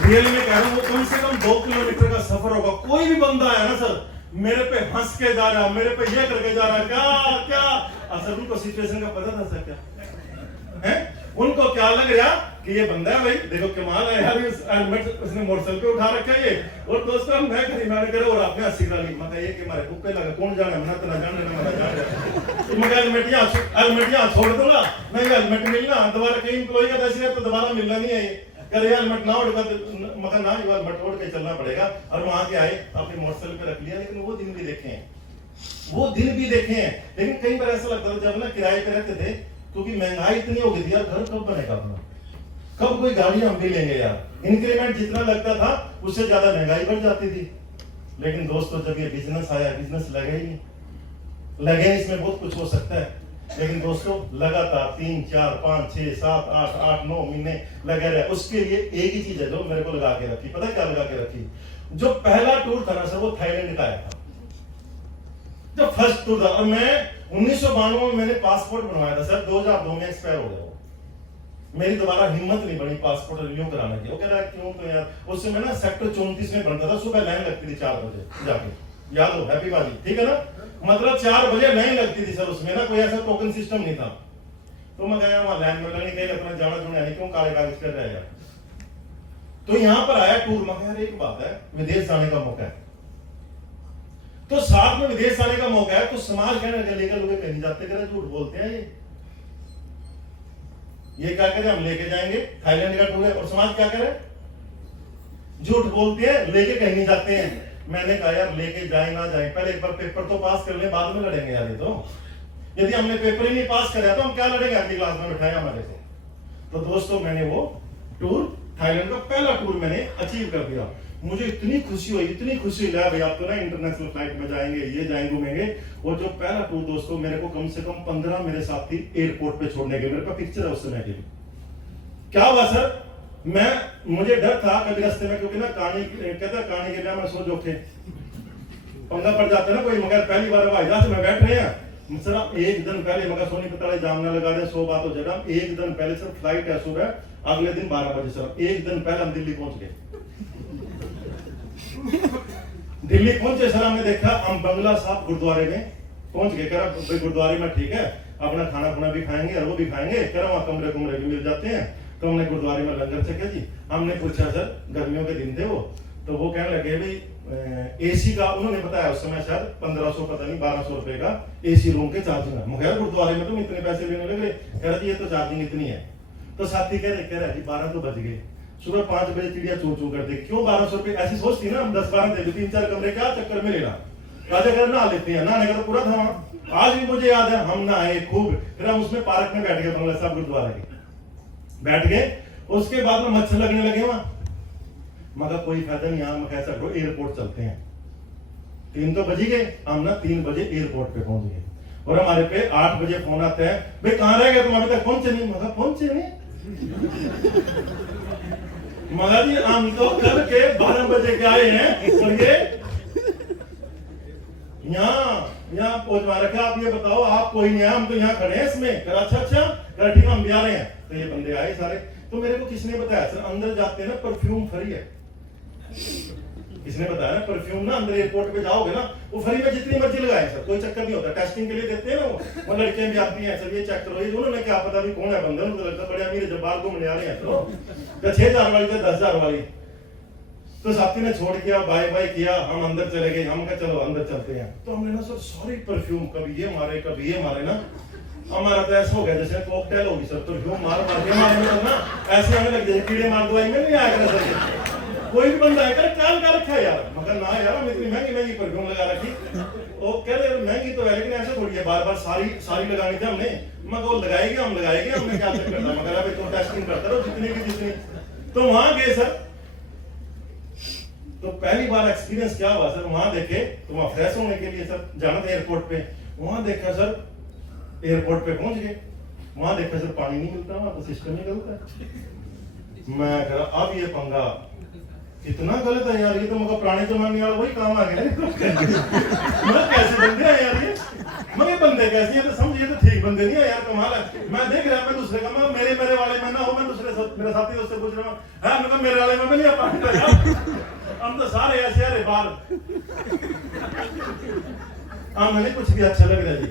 रियल में कह रहा हूं, वो कम से कम 2 किलोमीटर का सफर होगा। कोई भी बंदा है ना सर, मेरे पे हंस के जा रहा, मेरे पे ये करके जा रहा, क्या असल उनको सिचुएशन का पता था सर, क्या है उनको क्या लग रहा कि ये बंदा है भाई, देखो कमाल है यार, हेलमेट उसने मोटरसाइकिल पे उठा रखा है ये। और दोस्तों मैं खरीद मैंने करा, और आपने 80 ली, मैं ये कि मारे ऊपर लगा, कौन जाने, मैं तो ना जाने ना जाने। मैं हेलमेट यहां छोड़ दूंगा, मैं हेलमेट मिलना दोबारा कहीं एम्प्लॉय का दस तो दोबारा मिलना नहीं है। करे हेलमेट ना उड़ेगा तो मगर ना हेलमेट उड़ के चलना पड़ेगा। और वहां के आए अपनी मोटरसाइकिल पे रख लिया। लेकिन वो दिन भी देखे हैं, वो दिन भी देखे हैं। लेकिन कई बार ऐसा लगता था जब ना किराए पे रहते थे, क्योंकि महंगाई इतनी हो गई थी यार, घर कब बनेगा अपना, कब कोई गाड़ी हम भी लेंगे यार। इंक्रीमेंट जितना लगता था उससे ज्यादा महंगाई बढ़ जाती थी। लेकिन दोस्तों जब ये बिजनेस आया, बिजनेस लगे ही नहीं, लगे इसमें बहुत कुछ हो सकता है। लेकिन दोस्तों लगातार 3, 4, 5, 6, 7, 8, 9 महीने लगे रहे। उसके लिए एक ही चीज है जो मेरे को लगा के रखी, पता क्या लगा के रखी? जो पहला टूर था ना सर, वो थाईलैंड का आया था, जो फर्स्ट टूर था। और मैं 1992 में मैंने पासपोर्ट बनवाया था सर, 2002 में एक्सपायर हो गया। मेरी दोबारा हिम्मत नहीं बनी पासपोर्ट रिन्यू कराने की। वो कह रहा है क्यों? तो यार उस समय ना सेक्टर 34 में बनता था, सुबह लाइन लगती थी 4 बजे जाके, याद हो हैप्पी बाजी, ठीक है ना, मतलब 4 बजे लाइन लगती थी सर उसमें ना, कोई ऐसा टोकन सिस्टम नहीं था। तो मैं गया वहां लाइन में लगने गया, अपना जाना जुड़ा नहीं, क्यों काले कागज कर रहेगा। तो यहाँ पर आया टूर, मैं यार एक बात है, विदेश जाने का मौका है, तो साथ में विदेश जाने का मौका है, तो समाज कहने लगे लेकर लोग कहीं जाते, करे झूठ बोलते हैं ये क्या करे, हम लेके जाएंगे, थाईलैंड का टूर है। और समाज क्या करे, झूठ बोलते हैं, लेके कहीं नहीं जाते हैं। मैंने कहा यार लेके जाए ना जाए, पहले एक बार पेपर तो पास कर ले, बाद में लड़ेंगे यार। ये तो यदि हमने पेपर ही नहीं पास कराया तो हम क्या लड़ेंगे, अगली क्लास में बैठाया हमारे को। तो दोस्तों मैंने वो टूर, थाईलैंड का पहला टूर मैंने अचीव कर दिया। मुझे इतनी खुशी हुई भाई आप तो ना इंटरनेशनल फ्लाइट में जाएंगे, ये जाएंगे, घूमेंगे। और जो पहला टूर दोस्तों, मेरे को कम से कम 15 मेरे साथी एयरपोर्ट पे छोड़ने के, मेरे पास पिक्चर है उस समय की। क्या हुआ सर, मुझे डर था कभी रास्ते में, क्योंकि ना कहानी के ब्याह में सो जोखे पंगा पड़ जाता है ना कोई, मगर पहली बार हवाई जहाज में बैठ रहे हैं सर, एक दिन पहले मगर सोनी पताड़े जाम ना लगा रहे, 100 बात हो जाएगा। एक दिन पहले सर फ्लाइट है सुबह, अगले दिन 12 बजे सर, एक दिन पहले हम दिल्ली पहुंच गए। दिल्ली पहुंचे सर, हमने देखा हम बंगला साहब गुरुद्वारे में पहुंच गए। कह रहा गुरुद्वारे में ठीक है, अपना खाना खुना भी खाएंगे और वो भी खाएंगे, कह रहा वहां कमरे भी मिल जाते हैं। तो हमने गुरुद्वारे में लंगर चखा जी। हमने पूछा सर, गर्मियों के दिन थे वो, तो वो कहने लगे भाई एसी का, उन्होंने बताया उस समय शायद 1500 पता नहीं 1200 रुपए का एसी रूम के चार्जिंग है। मैं कह रहा गुरुद्वारे में तुम इतने पैसे लेने लगे, कह रहा जी ये तो चार्जिंग इतनी है। तो साथी कह रहे जी 12 तो बज गए, सुबह 5 बजे चिड़िया चू चू करते, क्यों 1200 रुपए, ऐसी सोचती ना हम 10-12 दे, 3-4 कमरे क्या चक्कर में लेना, राजा कर नहा लेते हैं, नहाने का तो पूरा था। आज भी मुझे याद है हम नहाए खूब, फिर हम उसमें पार्क में बैठ गए, बंगला साहब गुरुद्वारे के बैठ गए। उसके बाद में मच्छर लगने लगे वहां, मगर कोई फायदा नहीं, यहाँ कैसा करो एयरपोर्ट चलते हैं। 3 तो बज गए, हम ना 3 बजे एयरपोर्ट पे पहुंच गए। और हमारे पे 8 बजे फोन आता है, भाई कहाँ रह गए तुम, अभी तक पहुंचे नहीं। मगर पहुंचे नहीं मगर जी हम तो कल के 12 बजे के आए हैं, और ये यहाँ पहुंचवा रखा। आप ये बताओ, आप कोई नहीं आया, हम तो यहाँ खड़े हैं इसमें। अच्छा ठीक है, हम भी आ रहे हैं। तो ये बंदे आए सारे। तो मेरे को किसने बताया सर, अंदर जाते हैं ना परफ्यूम फ्री है। किसने बताया ना, परफ्यूम ना अंदर एयरपोर्ट पे जाओगे ना, वो फ्री में जितनी मर्जी लगाए सर, कोई चक्कर नहीं होता। टेस्टिंग के लिए देते हैं ना वो लड़कियां भी आती हैं सर, ये चेक करो, ये उन्होंने क्या पता भी कौन है बंदे, उनको लगता बड़े अमीर जब बाहर घूमने आ रहे हैं। तो 6000 वाली तो 10,000 वाली। तो साथी ने छोड़ किया, बाय बाय किया, हम अंदर चले गए। हम कहा चलो अंदर चलते हैं। तो हमने ना सर सारी परफ्यूम कभी ये मारे कभी ये मारे ना, हमारा तो ऐसा हो गया जैसे कॉकटेल होगी सर, परफ्यूम मार के मारने ना ऐसे हमें लग जाए कीड़े मार दवाई में नहीं आया कर सके। कोई भी बंदा है करे क्या लगा रखा है यार, मगर ना यार हम इतनी महंगी परफ्यूम लगा रखी। वो कह रहे महंगी तो है लेकिन ऐसे थोड़ी है, बार सारी लगानी थी हमने। मगर वो लगाएंगे हमने क्या चेक करना, मगर अभी तो टेस्टिंग करता रहो जितनी। तो वहां गए सर, तो पहली बार एक्सपीरियंस क्या हुआ सर, वहां देखे तो वहां फ्रेश होने के लिए सर जाना था एयरपोर्ट पे। वहां देखा सर, एयरपोर्ट पे पहुंच गए, वहां देखा सर पानी नहीं मिलता, वहां तो सिस्टम ही गलत है। मैं कह रहा अब ये पंगा कितना गलत है यार, ये तो मगर पुराने जमाने वाला वही काम आ गया। मतलब कैसे बंदे हैं यार ये, मगर बंदे कैसे हैं, तो समझिए तो ठीक बंदे नहीं है यार, कमाल है। मैं देख रहा, मैं दूसरे का, मैं मेरे वाले में ना हो, मैं दूसरे मेरे साथी दोस्त से पूछ रहा हूँ, हाँ मैं मेरे वाले में नहीं पानी लगा। हम तो सारे ऐसे यार बाहर, हाँ मैंने कुछ भी अच्छा लग रहा है जी।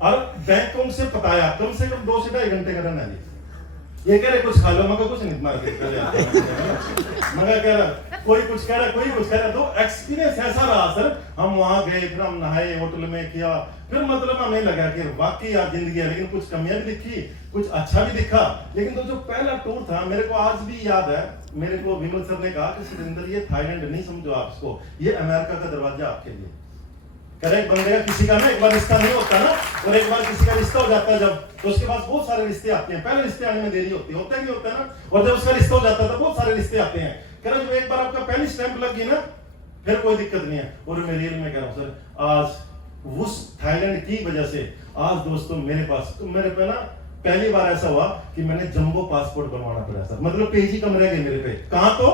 और बैंकॉक से पताया कम से कम 2 से 2.5 घंटे का रन है जी। ये कह रहे कुछ खा लो, मगर कुछ नहीं, मगर कह रहा कोई कुछ कह रहा। तो एक्सपीरियंस ऐसा रहा सर, हम वहां गए, फिर हम नहाए, होटल में किया, फिर मतलब हमें लगा कि वाकई यार जिंदगी है, लेकिन कुछ कमियां भी दिखी, कुछ अच्छा भी दिखा। लेकिन तो जो पहला टूर था, मेरे को आज भी याद है, मेरे को विमल सर ने कहा कि सुरेंद्र ये थाईलैंड नहीं समझो आप इसको, ये अमेरिका का दरवाजा आपके लिए। एक बंदे का किसी का ना एक बार रिश्ता नहीं होता ना, और एक बार किसी का रिश्ता हो जाता है जब, तो उसके पास बहुत सारे रिश्ते आते हैं। पहले रिश्ते आने में देरी होती है, होता है नहीं होता है ना, और जब उसका रिश्ता हो जाता है तो बहुत सारे रिश्ते आते हैं। कह रहा जब एक बार आपका पहली स्टैंप लग गई ना, फिर कोई दिक्कत नहीं है। और मैं रियल में कह रहा हूँ सर, आज उस थाईलैंड की वजह से आज दोस्तों मेरे पास, तो मेरे पे ना पहली बार ऐसा हुआ कि मैंने जंबो पासपोर्ट बनवाना पड़ा सर, मतलब पेज ही कम रह गए मेरे पे। कहां तो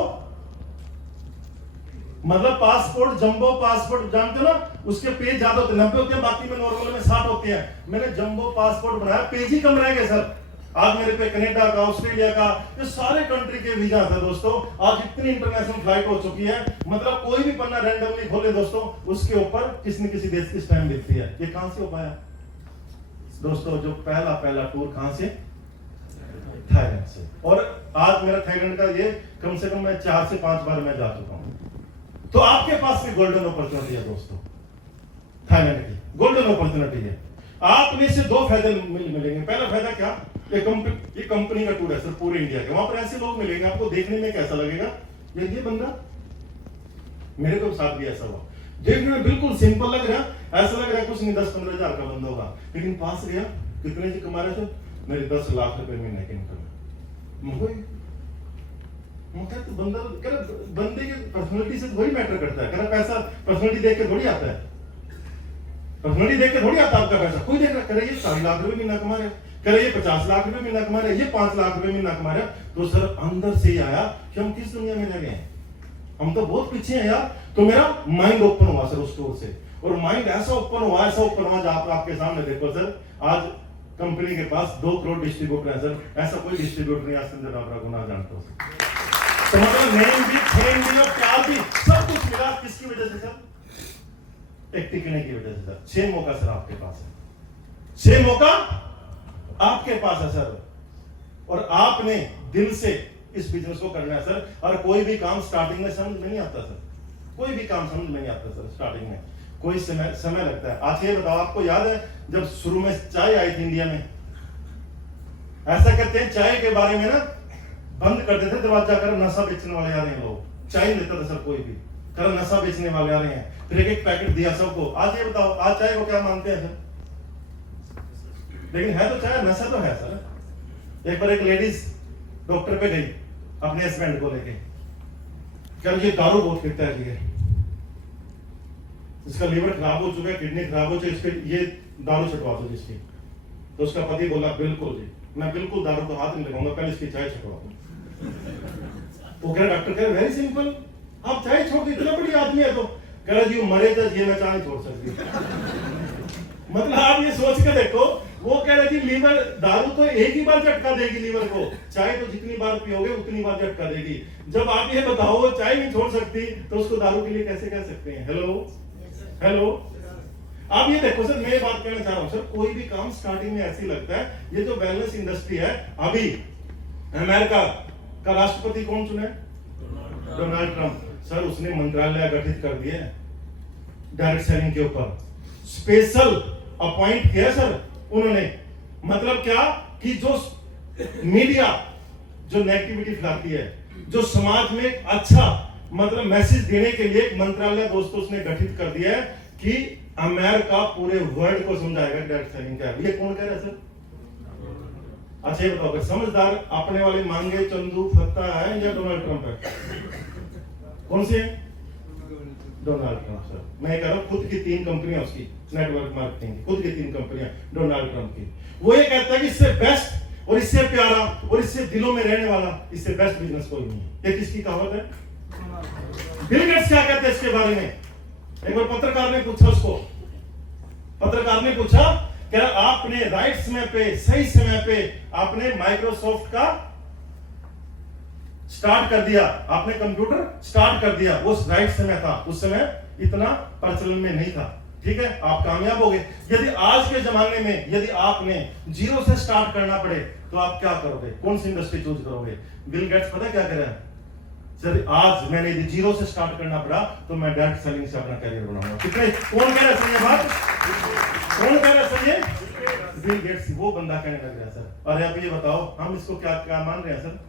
मतलब पासपोर्ट, जंबो पासपोर्ट जानते हो ना, उसके पेज ज्यादा होते हैं, 90 होते हैं, बाकी में नॉर्मल में 60 होते हैं। मैंने जंबो पासपोर्ट बनाया, पेज ही कम रह गए सर। आज मेरे पे कनाडा का, ऑस्ट्रेलिया का, ये सारे कंट्री के वीजा था दोस्तों। आज इतनी इंटरनेशनल फ्लाइट हो चुकी है, मतलब कोई भी पन्ना रैंडमली खोले दोस्तों, उसके ऊपर किसी न किसी देश की स्टैम्प दिखती है। ये कहां से हो पाया दोस्तों? जो पहला टूर कहां से? थाईलैंड से। और आज मेरा थाईलैंड का ये कम से कम मैं 4 से 5 बार मैं जा चुका हूं। तो आपके पास भी गोल्डन अपॉर्चुनिटी है दोस्तों, थाईलैंड की गोल्डन अपॉर्चुनिटी है। आपने से 2 फायदे मिलेंगे। पहला फायदा क्या, ये कंपनी का टूर है सर पूरे इंडिया के, वहां पर ऐसे लोग मिलेंगे आपको, देखने में कैसा लगेगा, ये बंदा, मेरे को साथ भी ऐसा हुआ, देखने में बिल्कुल सिंपल लग रहा, ऐसा लग रहा है कुछ नहीं 10-15 हजार का बंदा होगा, लेकिन पास गया, कितने से कमा रहे थे, मेरे 10 लाख रुपए महीने के इनकम। तो बंदा बंदे की पर्सनालिटी से थोड़ी मैटर करता है। कहना पैसा पर्सनालिटी देख के थोड़ी आता है, पर्सनालिटी देख के थोड़ी आता आपका पैसा। कोई देख रहा करे ये 40 लाख रुपए महीना कमा रहे, करे ये 50 लाख रुपए महीना कमा रहे, ये 5 लाख रुपए महीना कमा रहे, तो सर अंदर से ही आया कि हम किस दुनिया में लगे हैं, हम तो बहुत पीछे हैं यार। तो मेरा माइंड ओपन हुआ सर उस स्टोर से, और माइंड ऐसा ओपन हुआ, ऐसा ओपन हुआ, आप आपके सामने देखो सर, आज कंपनी के पास 2 करोड़ डिस्ट्रीब्यूटर है सर। ऐसा कोई डिस्ट्रीब्यूटर नहीं आज संजय डाबरा को ना जानता हो। तो मतलब नेम भी, फेम भी और प्यार भी सब कुछ मिला किसकी वजह से सर? एक टिकने की वजह से सर। 6 मौका सर आपके पास है, 6 मौका आपके पास है सर, और आपने दिल से इस बिजनेस को करना है सर। और कोई भी काम स्टार्टिंग में समझ में नहीं आता सर, कोई भी काम समझ में नहीं आता सर स्टार्टिंग में, कोई समय लगता है। आज ये बताओ, आपको याद है जब शुरू में चाय आई थी इंडिया में, ऐसा कहते हैं चाय के बारे में ना बंद कर देते दरवाजा, कर नशा बेचने वाले आ रहे हैं लोग, चाय नहीं लेता था सर कोई भी, कर नशा बेचने वाले आ रहे हैं, फिर एक पैकेट दिया सबको। आज ये बताओ, आज चाय को क्या मानते हैं सर? लेकिन है तो चाय, नशा तो है सर। एक बार एक लेडीज डॉक्टर पे गई अपने हस्बैंड को लेके, क्या ये दारू बहुत पीता है, ये इसका लीवर खराब हो चुका है, किडनी खराब हो चुकी है, इसके ये दारू छटवा दो जिसकी। तो उसका पति बोला बिल्कुल जी, मैं बिल्कुल दारू को हाथ नहीं लगाऊंगा, पहले इसकी चाय छटवा दो। वो कह डॉक्टर कह वेरी सिंपल, आप चाय छोड़ दो, इतना बड़ी आदमी है तो। कह रहा जी मरे तो ये मैं चाय छोड़ सकती। मतलब आप ये सोच के देखो, वो कह रहे जी लीवर, दारू तो एक ही बार झटका देगी लीवर को, चाय तो जितनी बार पियोगे उतनी बार झटका देगी। जब आप ये बताओ वो चाय नहीं छोड़ सकती, तो उसको दारू के लिए कैसे कह सकते हैं? हेलो, आप ये देखो सर, मैं बात कहना चाह रहा हूं सर, कोई भी काम स्टार्टिंग में ऐसे ही लगता है। ये जो वेलनेस इंडस्ट्री है, अभी अमेरिका का राष्ट्रपति कौन चुने? Donald Trump sir. उसने मंत्रालय गठित कर दिए डायरेक्ट सेलिंग के ऊपर, स्पेशल अपॉइंट किया सर उन्होंने। मतलब क्या कि जो मीडिया जो नेगेटिविटी फैलाती है, जो समाज में अच्छा मतलब मैसेज देने के लिए एक मंत्रालय दोस्तों उसने गठित कर दिया है कि अमेरिका पूरे वर्ल्ड को समझाएगा डायरेक्ट सेलिंग क्या है। ये कौन कह रहा है सर? अच्छा ये बताओ, समझदार अपने वाले मांगे चंदू फत्ता है या डोनाल्ड ट्रंप है? कौन से है? Donald Trump sir. मैं कह रहा हूं खुद की 3 कंपनियां उसकी नेटवर्क मार्केटिंग, खुद की 3 कंपनियां डोनाल्ड ट्रंप की। वो ये कहता है कि इससे बेस्ट और इससे प्यारा और इससे दिलों में रहने वाला, इससे बेस्ट बिजनेस कोई नहीं है। ये किसकी कहावत है? बिल गेट्स क्या कहते हैं इसके बारे में? एक बार पत्रकार ने पूछा उसको, पत्रकार ने पूछा क्या आपने राइट समय पे, सही समय पे आपने माइक्रोसॉफ्ट का स्टार्ट कर दिया, आपने कंप्यूटर स्टार्ट कर दिया, वो राइट समय था, उस समय इतना प्रचलन में नहीं था, ठीक है, आप कामयाब हो गए। यदि आज के जमाने में यदि आपने जीरो से स्टार्ट करना पड़े तो आप क्या करोगे? कौन सी इंडस्ट्री चूज करोगे? बिल गेट्स पता क्या कह रहा है सर, आज मैंने यदि जीरो से स्टार्ट करना पड़ा तो मैं डायरेक्ट सेलिंग से अपना करियर बनाऊंगा। कितने, कौन कह रहा है सर ये बात? कौन कह रहा है सर ये? बिल गेट्स, वो बंदा कहने लग गया सर। अरे अब ये बताओ हम इसको क्या क्या मान रहे हैं सर?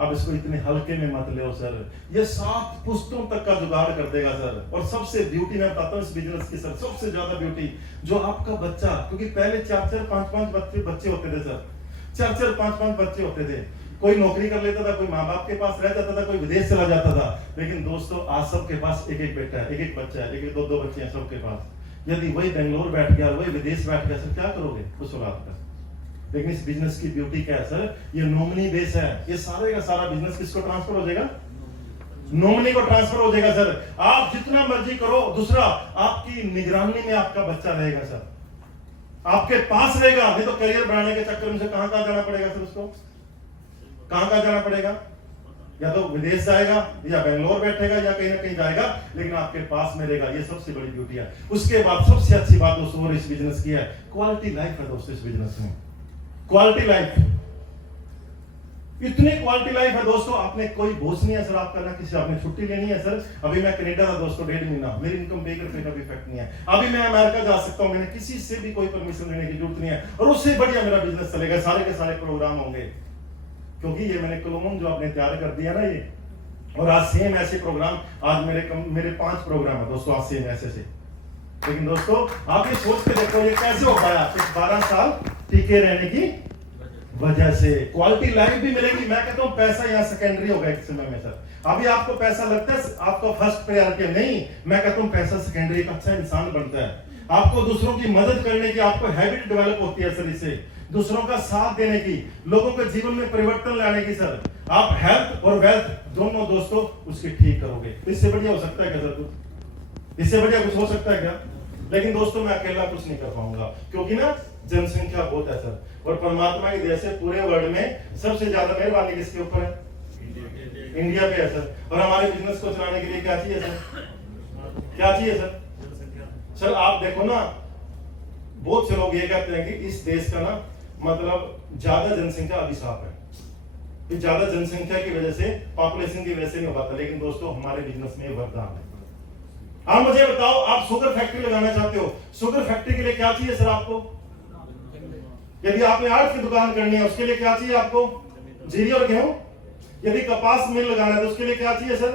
अब इसको इतने हल्के में मत ले सर, ये 7 पुश्तों तक का जुगाड़ कर देगा सर। और सबसे ब्यूटी मैं बताता हूँ इस बिजनेस की सर, सबसे ज्यादा ब्यूटी जो आपका बच्चा, क्योंकि पहले 4-4, 5-5 बच्चे होते थे सर, 4-4, 5-5 बच्चे होते थे। कोई नौकरी कर लेता था, कोई माँ बाप के पास रह जाता था, कोई विदेश चला जाता था। लेकिन दोस्तों आज सबके पास एक एक बेटा है, एक एक बच्चा है, एक एक 2-2 बच्चे हैं सबके पास। यदि वही बेंगलोर बैठ गया, वही विदेश बैठ गया सर, क्या करोगे उस औलाद का? लेकिन इस बिजनेस की ब्यूटी क्या है सर? ये नॉमिनी बेस है। ये सारे का सारा बिजनेस किसको ट्रांसफर हो जाएगा? नॉमिनी को ट्रांसफर हो जाएगा सर। आप जितना मर्जी करो, दूसरा आपकी निगरानी में आपका बच्चा रहेगा सर, आपके पास रहेगा। नहीं तो करियर बढ़ाने के चक्कर में से कहां जाना पड़ेगा सर उसको? कहां जाना पड़ेगा? या तो विदेश जाएगा या बेंगलोर बैठेगा या कहीं ना कहीं जाएगा, लेकिन आपके पास में रहेगा। ये सबसे बड़ी ब्यूटी है। उसके बाद सबसे अच्छी बात दोस्तों इस बिजनेस की है, क्वालिटी लाइफ है दोस्तों। इस बिजनेस में क्वालिटी लाइफ, इतनी क्वालिटी लाइफ है दोस्तों, आपने कोई बोझ नहीं है सर आपका, ना किसी आपने छुट्टी लेनी है सर। अभी मैं कनाडा था दोस्तों 1.5 महीना, मेरी इनकम पे का भी इफेक्ट नहीं है। अभी मैं अमेरिका जा सकता हूं, मैंने किसी से भी कोई परमिशन लेने की जरूरत नहीं है, और उससे बढ़िया मेरा बिजनेस चलेगा। सारे के सारे प्रोग्राम होंगे, क्योंकि ये मैंने क्लोन जो आपने तैयार कर दिया ना ये, और आज सेम ऐसे प्रोग्राम, आज मेरे 5 प्रोग्राम है दोस्तों, आज सेम ऐसे से। लेकिन दोस्तों आप ये सोच के देखो ये कैसे हो पाया 12 साल टिके रहने की वजह से क्वालिटी लाइफ भी मिलेगी। मैं कहता हूं पैसा यहाँ सेकेंडरी होगा एक समय में सर। अभी आपको पैसा लगता है आपका फर्स्ट प्रायोरिटी नहीं, मैं कहता हूं पैसा सेकेंडरी। एक अच्छा इंसान बनता है, आपको दूसरों की मदद करने की आपको हैबिट डेवलप होती है सर, इससे दूसरों का साथ देने की, लोगों के जीवन में परिवर्तन लाने की सर। आप हेल्थ और वेल्थ दोनों दोस्तों उसकी ठीक करोगे। इससे बढ़िया हो सकता है क्या सर? कुछ इससे बढ़िया कुछ हो सकता है क्या? लेकिन दोस्तों मैं अकेला कुछ नहीं कर पाऊंगा, क्योंकि ना जनसंख्या बहुत है सर, और परमात्मा की दया से पूरे वर्ल्ड में सबसे ज्यादा मेहरबानी किसके ऊपर है? इंडिया पे है सर। और हमारे बिजनेस को चलाने के लिए क्या चाहिए सर? क्या चाहिए सर? सर आप देखो ना, बहुत से लोग ये कहते हैं कि इस देश का ना मतलब ज्यादा जनसंख्या अभिशाप है, कि ज्यादा जनसंख्या की वजह से, पॉपुलेशन की वजह से नहीं हो पाता। लेकिन दोस्तों हमारे बिजनेस में वरदान है। आप मुझे बताओ, आप शुगर फैक्ट्री लगाना चाहते हो, शुगर फैक्ट्री के लिए क्या चाहिए सर आपको? यदि आपने आर्ट की दुकान करनी है उसके लिए क्या चाहिए आपको? जीरी और गेहूं। यदि कपास मिल लगाना है तो उसके लिए क्या चाहिए सर?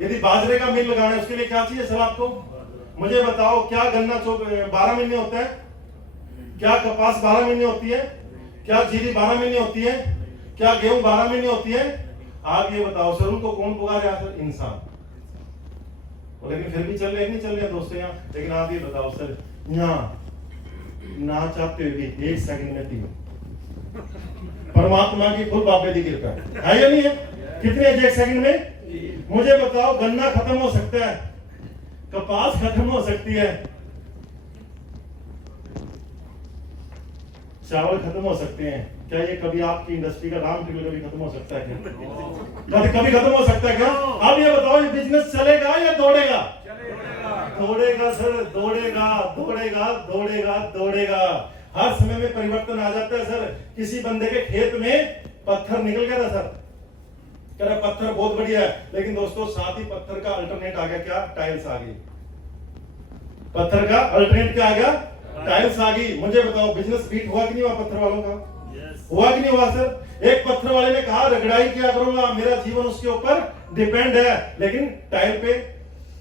यदि बाजरे का मिल लगाना है उसके लिए क्या चाहिए सर आपको? मुझे बताओ, क्या गन्ना 12 महीने होता है? क्या कपास 12 महीने होती है? क्या जीरी 12 महीने होती है? क्या गेहूं 12 महीने होती है? आप ये बताओ सर, उनको कौन पुकार रहा है सर? इंसान। लेकिन फिर भी चल रहे नहीं चल रहे दोस्तों यहाँ। लेकिन आप ये बताओ सर, यहाँ ना चाहते हुए भी 1 सेकंड में 3 परमात्मा की फुल बाबे की कृपा है या नहीं है? कितने 1 सेकंड में? मुझे बताओ, गन्ना खत्म हो सकता है, कपास खत्म हो सकती है, चावल खत्म हो सकते हैं, क्या ये कभी आपकी इंडस्ट्री का राम टिकल कभी खत्म हो सकता है क्या? कभी खत्म हो सकता है क्या? आप ये बताओ, ये बिजनेस चलेगा या दौड़ेगा? दौड़ेगा सर, दौड़ेगा दौड़ेगा दौड़ेगा दौड़ेगा। हर समय में परिवर्तन आ जाता है सर। किसी बंदे के खेत में पत्थर निकल गया था सर, कह रहा पत्थर बहुत बढ़िया है, लेकिन दोस्तों साथ ही पत्थर का अल्टरनेट आ गया, क्या? टाइल्स आ गई। पत्थर का अल्टरनेट क्या आ गया? टाइल्स आ गई। मुझे बताओ, बिजनेस बीट हुआ कि नहीं हुआ पत्थर वालों का? हुआ कि नहीं हुआ सर? एक पत्थर वाले ने कहा रगड़ाई क्या करूंगा, मेरा जीवन उसके ऊपर डिपेंड है, लेकिन टाइल पे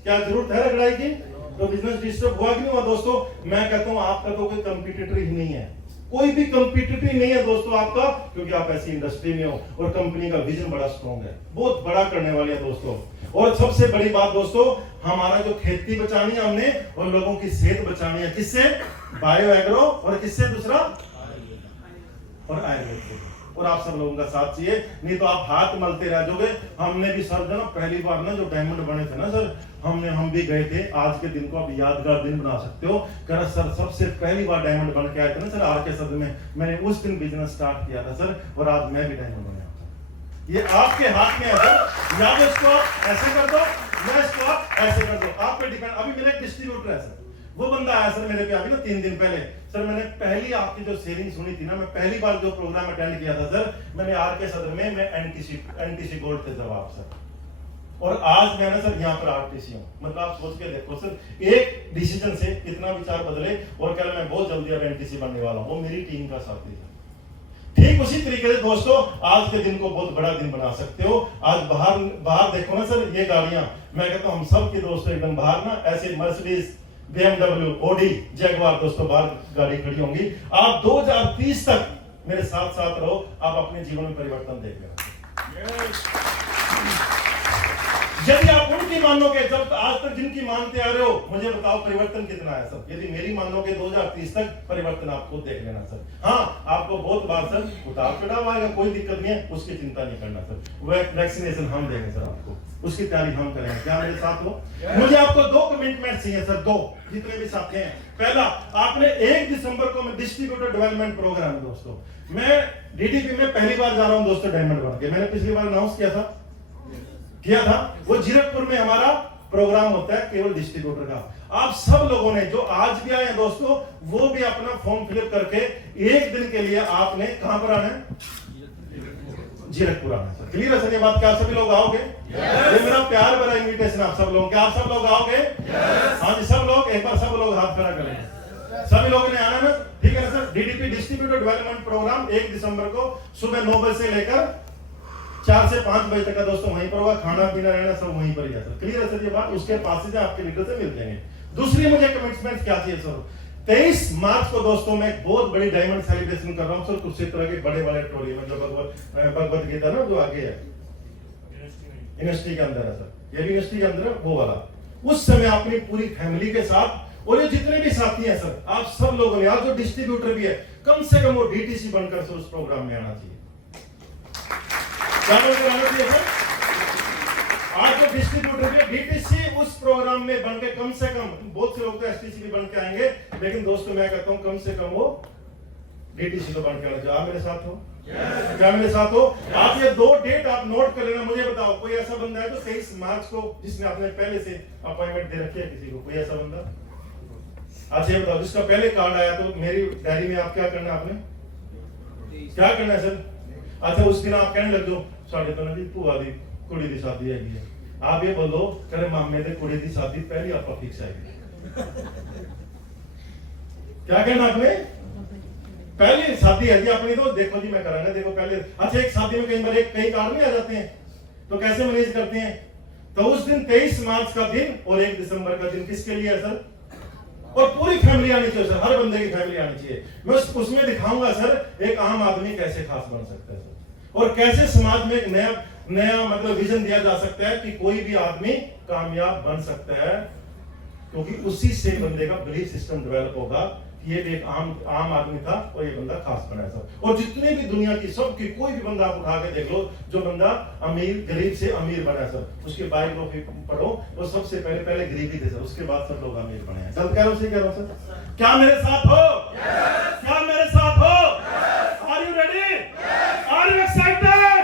क्या जरूरत है रगड़ाई की? तो बिजनेस डिस्टर्ब हुआ कि नहीं हुआ दोस्तों? मैं कहता हूं आपका तो कोई कंपटीटर ही नहीं है, कोई भी कंपटीटर ही नहीं है दोस्तों आपका, क्योंकि आप ऐसी इंडस्ट्री में हो और कंपनी का विजन बड़ा स्ट्रॉन्ग है, बहुत बड़ा करने वाले हैं दोस्तों। और सबसे बड़ी बात दोस्तों, हमारा जो खेती बचानी है हमने, और लोगों की सेहत बचानी है। किससे? बायो एग्रो, और किससे? दूसरा और आयुर्वेद से। और आप सब लोगों का साथ चाहिए, नहीं तो आप हाथ मलते रह जाओगे। हमने भी सर जो ना पहली बार ना जो डायमंड बने थे ना सर, हम भी गए थे। आज के दिन को आप यादगार दिन बना सकते हो। कह सर सबसे पहली बार डायमंड बन के आए थे ना सर आरके सदन में, मैंने उस दिन बिजनेस स्टार्ट किया था सर, और आज मैं भी डायमंड बना था। ये आपके हाथ में है सर, या तो इसको आप ऐसे कर दो, या इसको आप ऐसे कर दो, आप पे डिपेंड। अभी मेरा एक डिस्ट्रीब्यूटर है सर, वो बंदा आया सर मेरे पे अभी ना 3 दिन पहले। सर मैंने पहली आपकी जो शेयरिंग सुनी थी ना, मैं पहली बार जो प्रोग्राम अटेंड किया था सर, मैंने आरके सदर में, मैं एनटीसी गोल्ड थे जवाब सर, और आज मैं ना सर यहाँ पर आरटीसी हूँ। मतलब आप सोच के देखो सर, एक डिसीजन से कितना विचार बदले, और कल मैं बहुत जल्दी अब एनटीसी बनने वाला हूँ, वो मेरी टीम का साथी है। ठीक उसी तरीके से दोस्तों, आज के दिन को बहुत बड़ा दिन बना सकते हो। आज बाहर देखो ना सर, ये गाड़ियां, मैं कहता हूँ हम सब के दोस्तों एकदम बाहर ना ऐसे मर्सिडीज, BMW, ऑडी, जैगवार दोस्तों बाहर गाड़ी खड़ी होंगी। आप 2030 तक मेरे साथ साथ रहो, आप अपने जीवन में परिवर्तन देख लेना। यदि आप उनकी मानोगे, जब आज तक जिनकी मानते आ रहे हो, मुझे बताओ परिवर्तन कितना है सर? यदि मेरी मानोगे 2030 तक परिवर्तन आपको देख लेना सर। हाँ, आपको बहुत बार सर उतार चढ़ाव आएगा, कोई दिक्कत नहीं है, उसकी चिंता नहीं करना सर। वैक्सीनेशन हम देंगे सर आपको, उसकी तैयारी हम करेंगे। क्या मेरे साथ हो? मुझे आपको 2 कमिटमेंट चाहिए सर, 2, जितने भी साथी हैं। पहला, आपने 1 दिसंबर को मैं डिस्ट्रीब्यूटर डेवलपमेंट प्रोग्राम दोस्तों, मैं डीडीपी में पहली बार जा रहा हूं दोस्तों डायमंड बन के। मैंने पिछली बार अनाउंस किया था, वो जीरकपुर में हमारा प्रोग्राम होता है केवल डिस्ट्रीब्यूटर का। आप सब लोगों ने जो आज भी आए हैं दोस्तों, वो भी अपना फॉर्म फिलअप करके 1 दिन के लिए आपने कहां पर आना है? जीरकपुर आना है। क्लियर है सर ये बात? क्या सभी लोग आओगे? ये मेरा प्यार भरा इन्विटेशन आप सब लोगों, क्या आप सब लोग आओगे? हाँ जी, सब लोग एक बार सब लोग हाथ खड़ा करें। सभी लोगों ने आना ना, ठीक है ना sir? DDP distributor development programme 1 दिसंबर को सुबह 9 बजे से लेकर 4 से 5 बजे तक का दोस्तों वहीं पर होगा। खाना पीना रहना सब वहीं पर ही है सर। क्लियर है सर ये बात? उसके पास से आपके लीडर से मिल जाएंगे। दूसरी मुझे कमिटमेंट क्या चाहिए सर? 23 मार्च को दोस्तों मैं एक बहुत बड़ी डायमंड सेलिब्रेशन कर रहा हूँ सर, उसी तरह के बड़े वाले ट्रॉली में जो भगवत गीता ना जो आगे है यूनिवर्सिटी के अंदर है सर, ये भी यूनिवर्सिटी के अंदर है वो वाला। उस समय अपनी पूरी फैमिली के साथ और ये जितने भी साथी हैं सर, आप सब लोगों ने, आप जो डिस्ट्रीब्यूटर भी है, कम से कम वो डीटीसी बनकर सर उस प्रोग्राम में आना चाहिए। क्या बनकर आना चाहिए सर? आज जो डिस्ट्रीब्यूटर भी है, डीटीसी उस प्रोग्राम में बनके कम से कम, बहुत से लोग तो एसटीसी भी बन के आएंगे, लेकिन दोस्तों मैं कहता हूं कम से कम वो डीटीसी तो बन के आना चाहिए। आप मेरे साथ हो? क्या मेरे साथ हो? आप ये 2 डेट आप नोट कर लेना। मुझे बताओ कोई ऐसा बंदा है जो 23 मार्च को जिसने आपने पहले से अपॉइंटमेंट दे रखी है किसी को? कोई ऐसा बंदा? अच्छा ये बताओ जिसका पहले कार्ड आया तो मेरी डायरी में आप क्या करना है? आपने क्या करना है सर? अच्छा उस दिन आप कहने लग जाओ साढ़े 15 दिन भूआ दी कुड़ी दी शादी है, आप ये बोलो करे मामे दे कुड़ी दी शादी पहली आपका फिक्स आएगी। क्या कहना आपने? पहली शादी है जी अपनी, तो देखो जी मैं करांगा, देखो पहले। अच्छा एक शादी में कई बार कई कार्ड नहीं आ जाते हैं, तो कैसे मैनेज करते हैं? तो उस दिन 23 मार्च का दिन और 1 दिसंबर का दिन किसके लिए है सर? और पूरी फैमिली आनी चाहिए सर, हर बंदे की फैमिली आनी चाहिए। मैं उसमें दिखाऊंगा सर एक आम आदमी कैसे खास बन सकता है सर, और कैसे समाज में एक नया मतलब विजन दिया जा सकता है कि कोई भी आदमी कामयाब बन सकता है, क्योंकि उसी से बंदे का बिलीफ सिस्टम डेवलप होगा कि ये भी एक आम आदमी था और ये बंदा खास बना है सर। और जितने भी दुनिया की सबकी कोई भी बंदा आप उठा के देख लो जो बंदा अमीर गरीब से अमीर बना है सर, उसके बायोग्राफी पढ़ो और सबसे पहले गरीबी थे सर, उसके बाद सब लोग अमीर बने हैं सर। कह रहा हूं सर, क्या मेरे साथ हो? क्या मेरे साथ हो? Are you ready? Are you excited?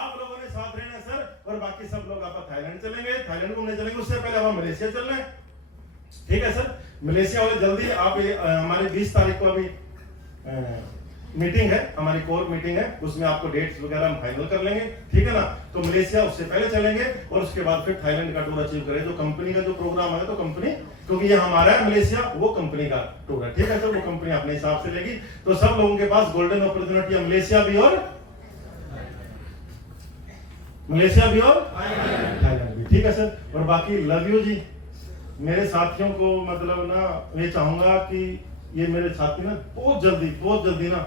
आप लोगों ने साथ रहना सर, और बाकी सब लोग आप थाईलैंड चलेंगे, थाईलैंड घूमने चलेंगे, उससे पहले हम मलेशिया चलना है, ठीक है सर? मलेशिया वाले जल्दी आप हमारे 20 तारीख को अभी मीटिंग है, हमारी कोर मीटिंग है, उसमें आपको डेट्स वगैरह हम फाइनल कर लेंगे, ठीक है ना? तो मलेशिया उससे पहले चलेंगे और उसके बाद फिर थाईलैंड का टूर अचीव करें। जो कंपनी का जो प्रोग्राम है, तो कंपनी क्योंकि ये हमारा है मलेशिया, वो कंपनी का टूर है, ठीक है सर? वो कंपनी अपने हिसाब से लेगी। तो सब लोगों के पास गोल्डन अपॉर्चुनिटी है, मलेशिया भी और थाईलैंड भी, ठीक है सर? और बाकी लव यू जी। मेरे साथियों को मतलब ना ये चाहूंगा कि ये मेरे साथी ना बहुत जल्दी ना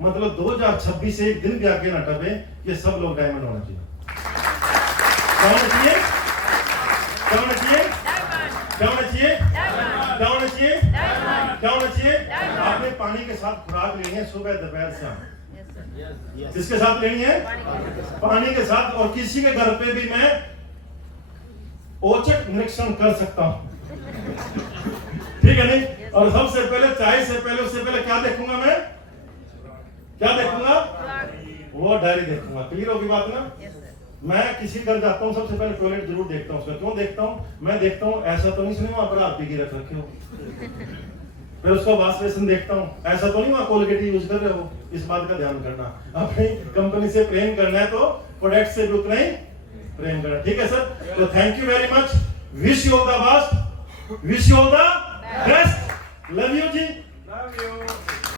मतलब 2026 से एक दिन भी आगे ना टपे, ये सब लोग डायमंड होना चाहिए। क्या होना चाहिए? क्या होना चाहिए? क्या होना चाहिए? क्या होना चाहिए? क्या होना चाहिए? आपने पानी के साथ खुराक लेनी है सुबह दोपहर शाम। किसके साथ लेनी है? पानी के साथ। और किसी के घर पे भी मैं औचक निरीक्षण कर सकता हूं, ठीक है नहीं? और सबसे पहले चाय से पहले उससे पहले क्या देखूंगा मैं? क्या देखूंगा? वो डायरी देखूंगा। क्लियर होगी बात ना? मैं किसी घर जाता हूँ सबसे पहले टॉयलेट जरूर देखता हूँ। उसका क्यों देखता हूँ? मैं देखता हूँ ऐसा तो नहीं सुने वहां पर आप पी रख रखे हो। फिर उसका वॉश बेसिन देखता हूँ, ऐसा तो नहीं वहां कोलगेट यूज कर रहे हो। इस बात का ध्यान करना। अपनी कंपनी से प्रेम करना है तो प्रोडक्ट से भी उतना ही प्रेम करना, ठीक है सर? तो thank you very much, wish you all the best, wish you all the best, love you ji.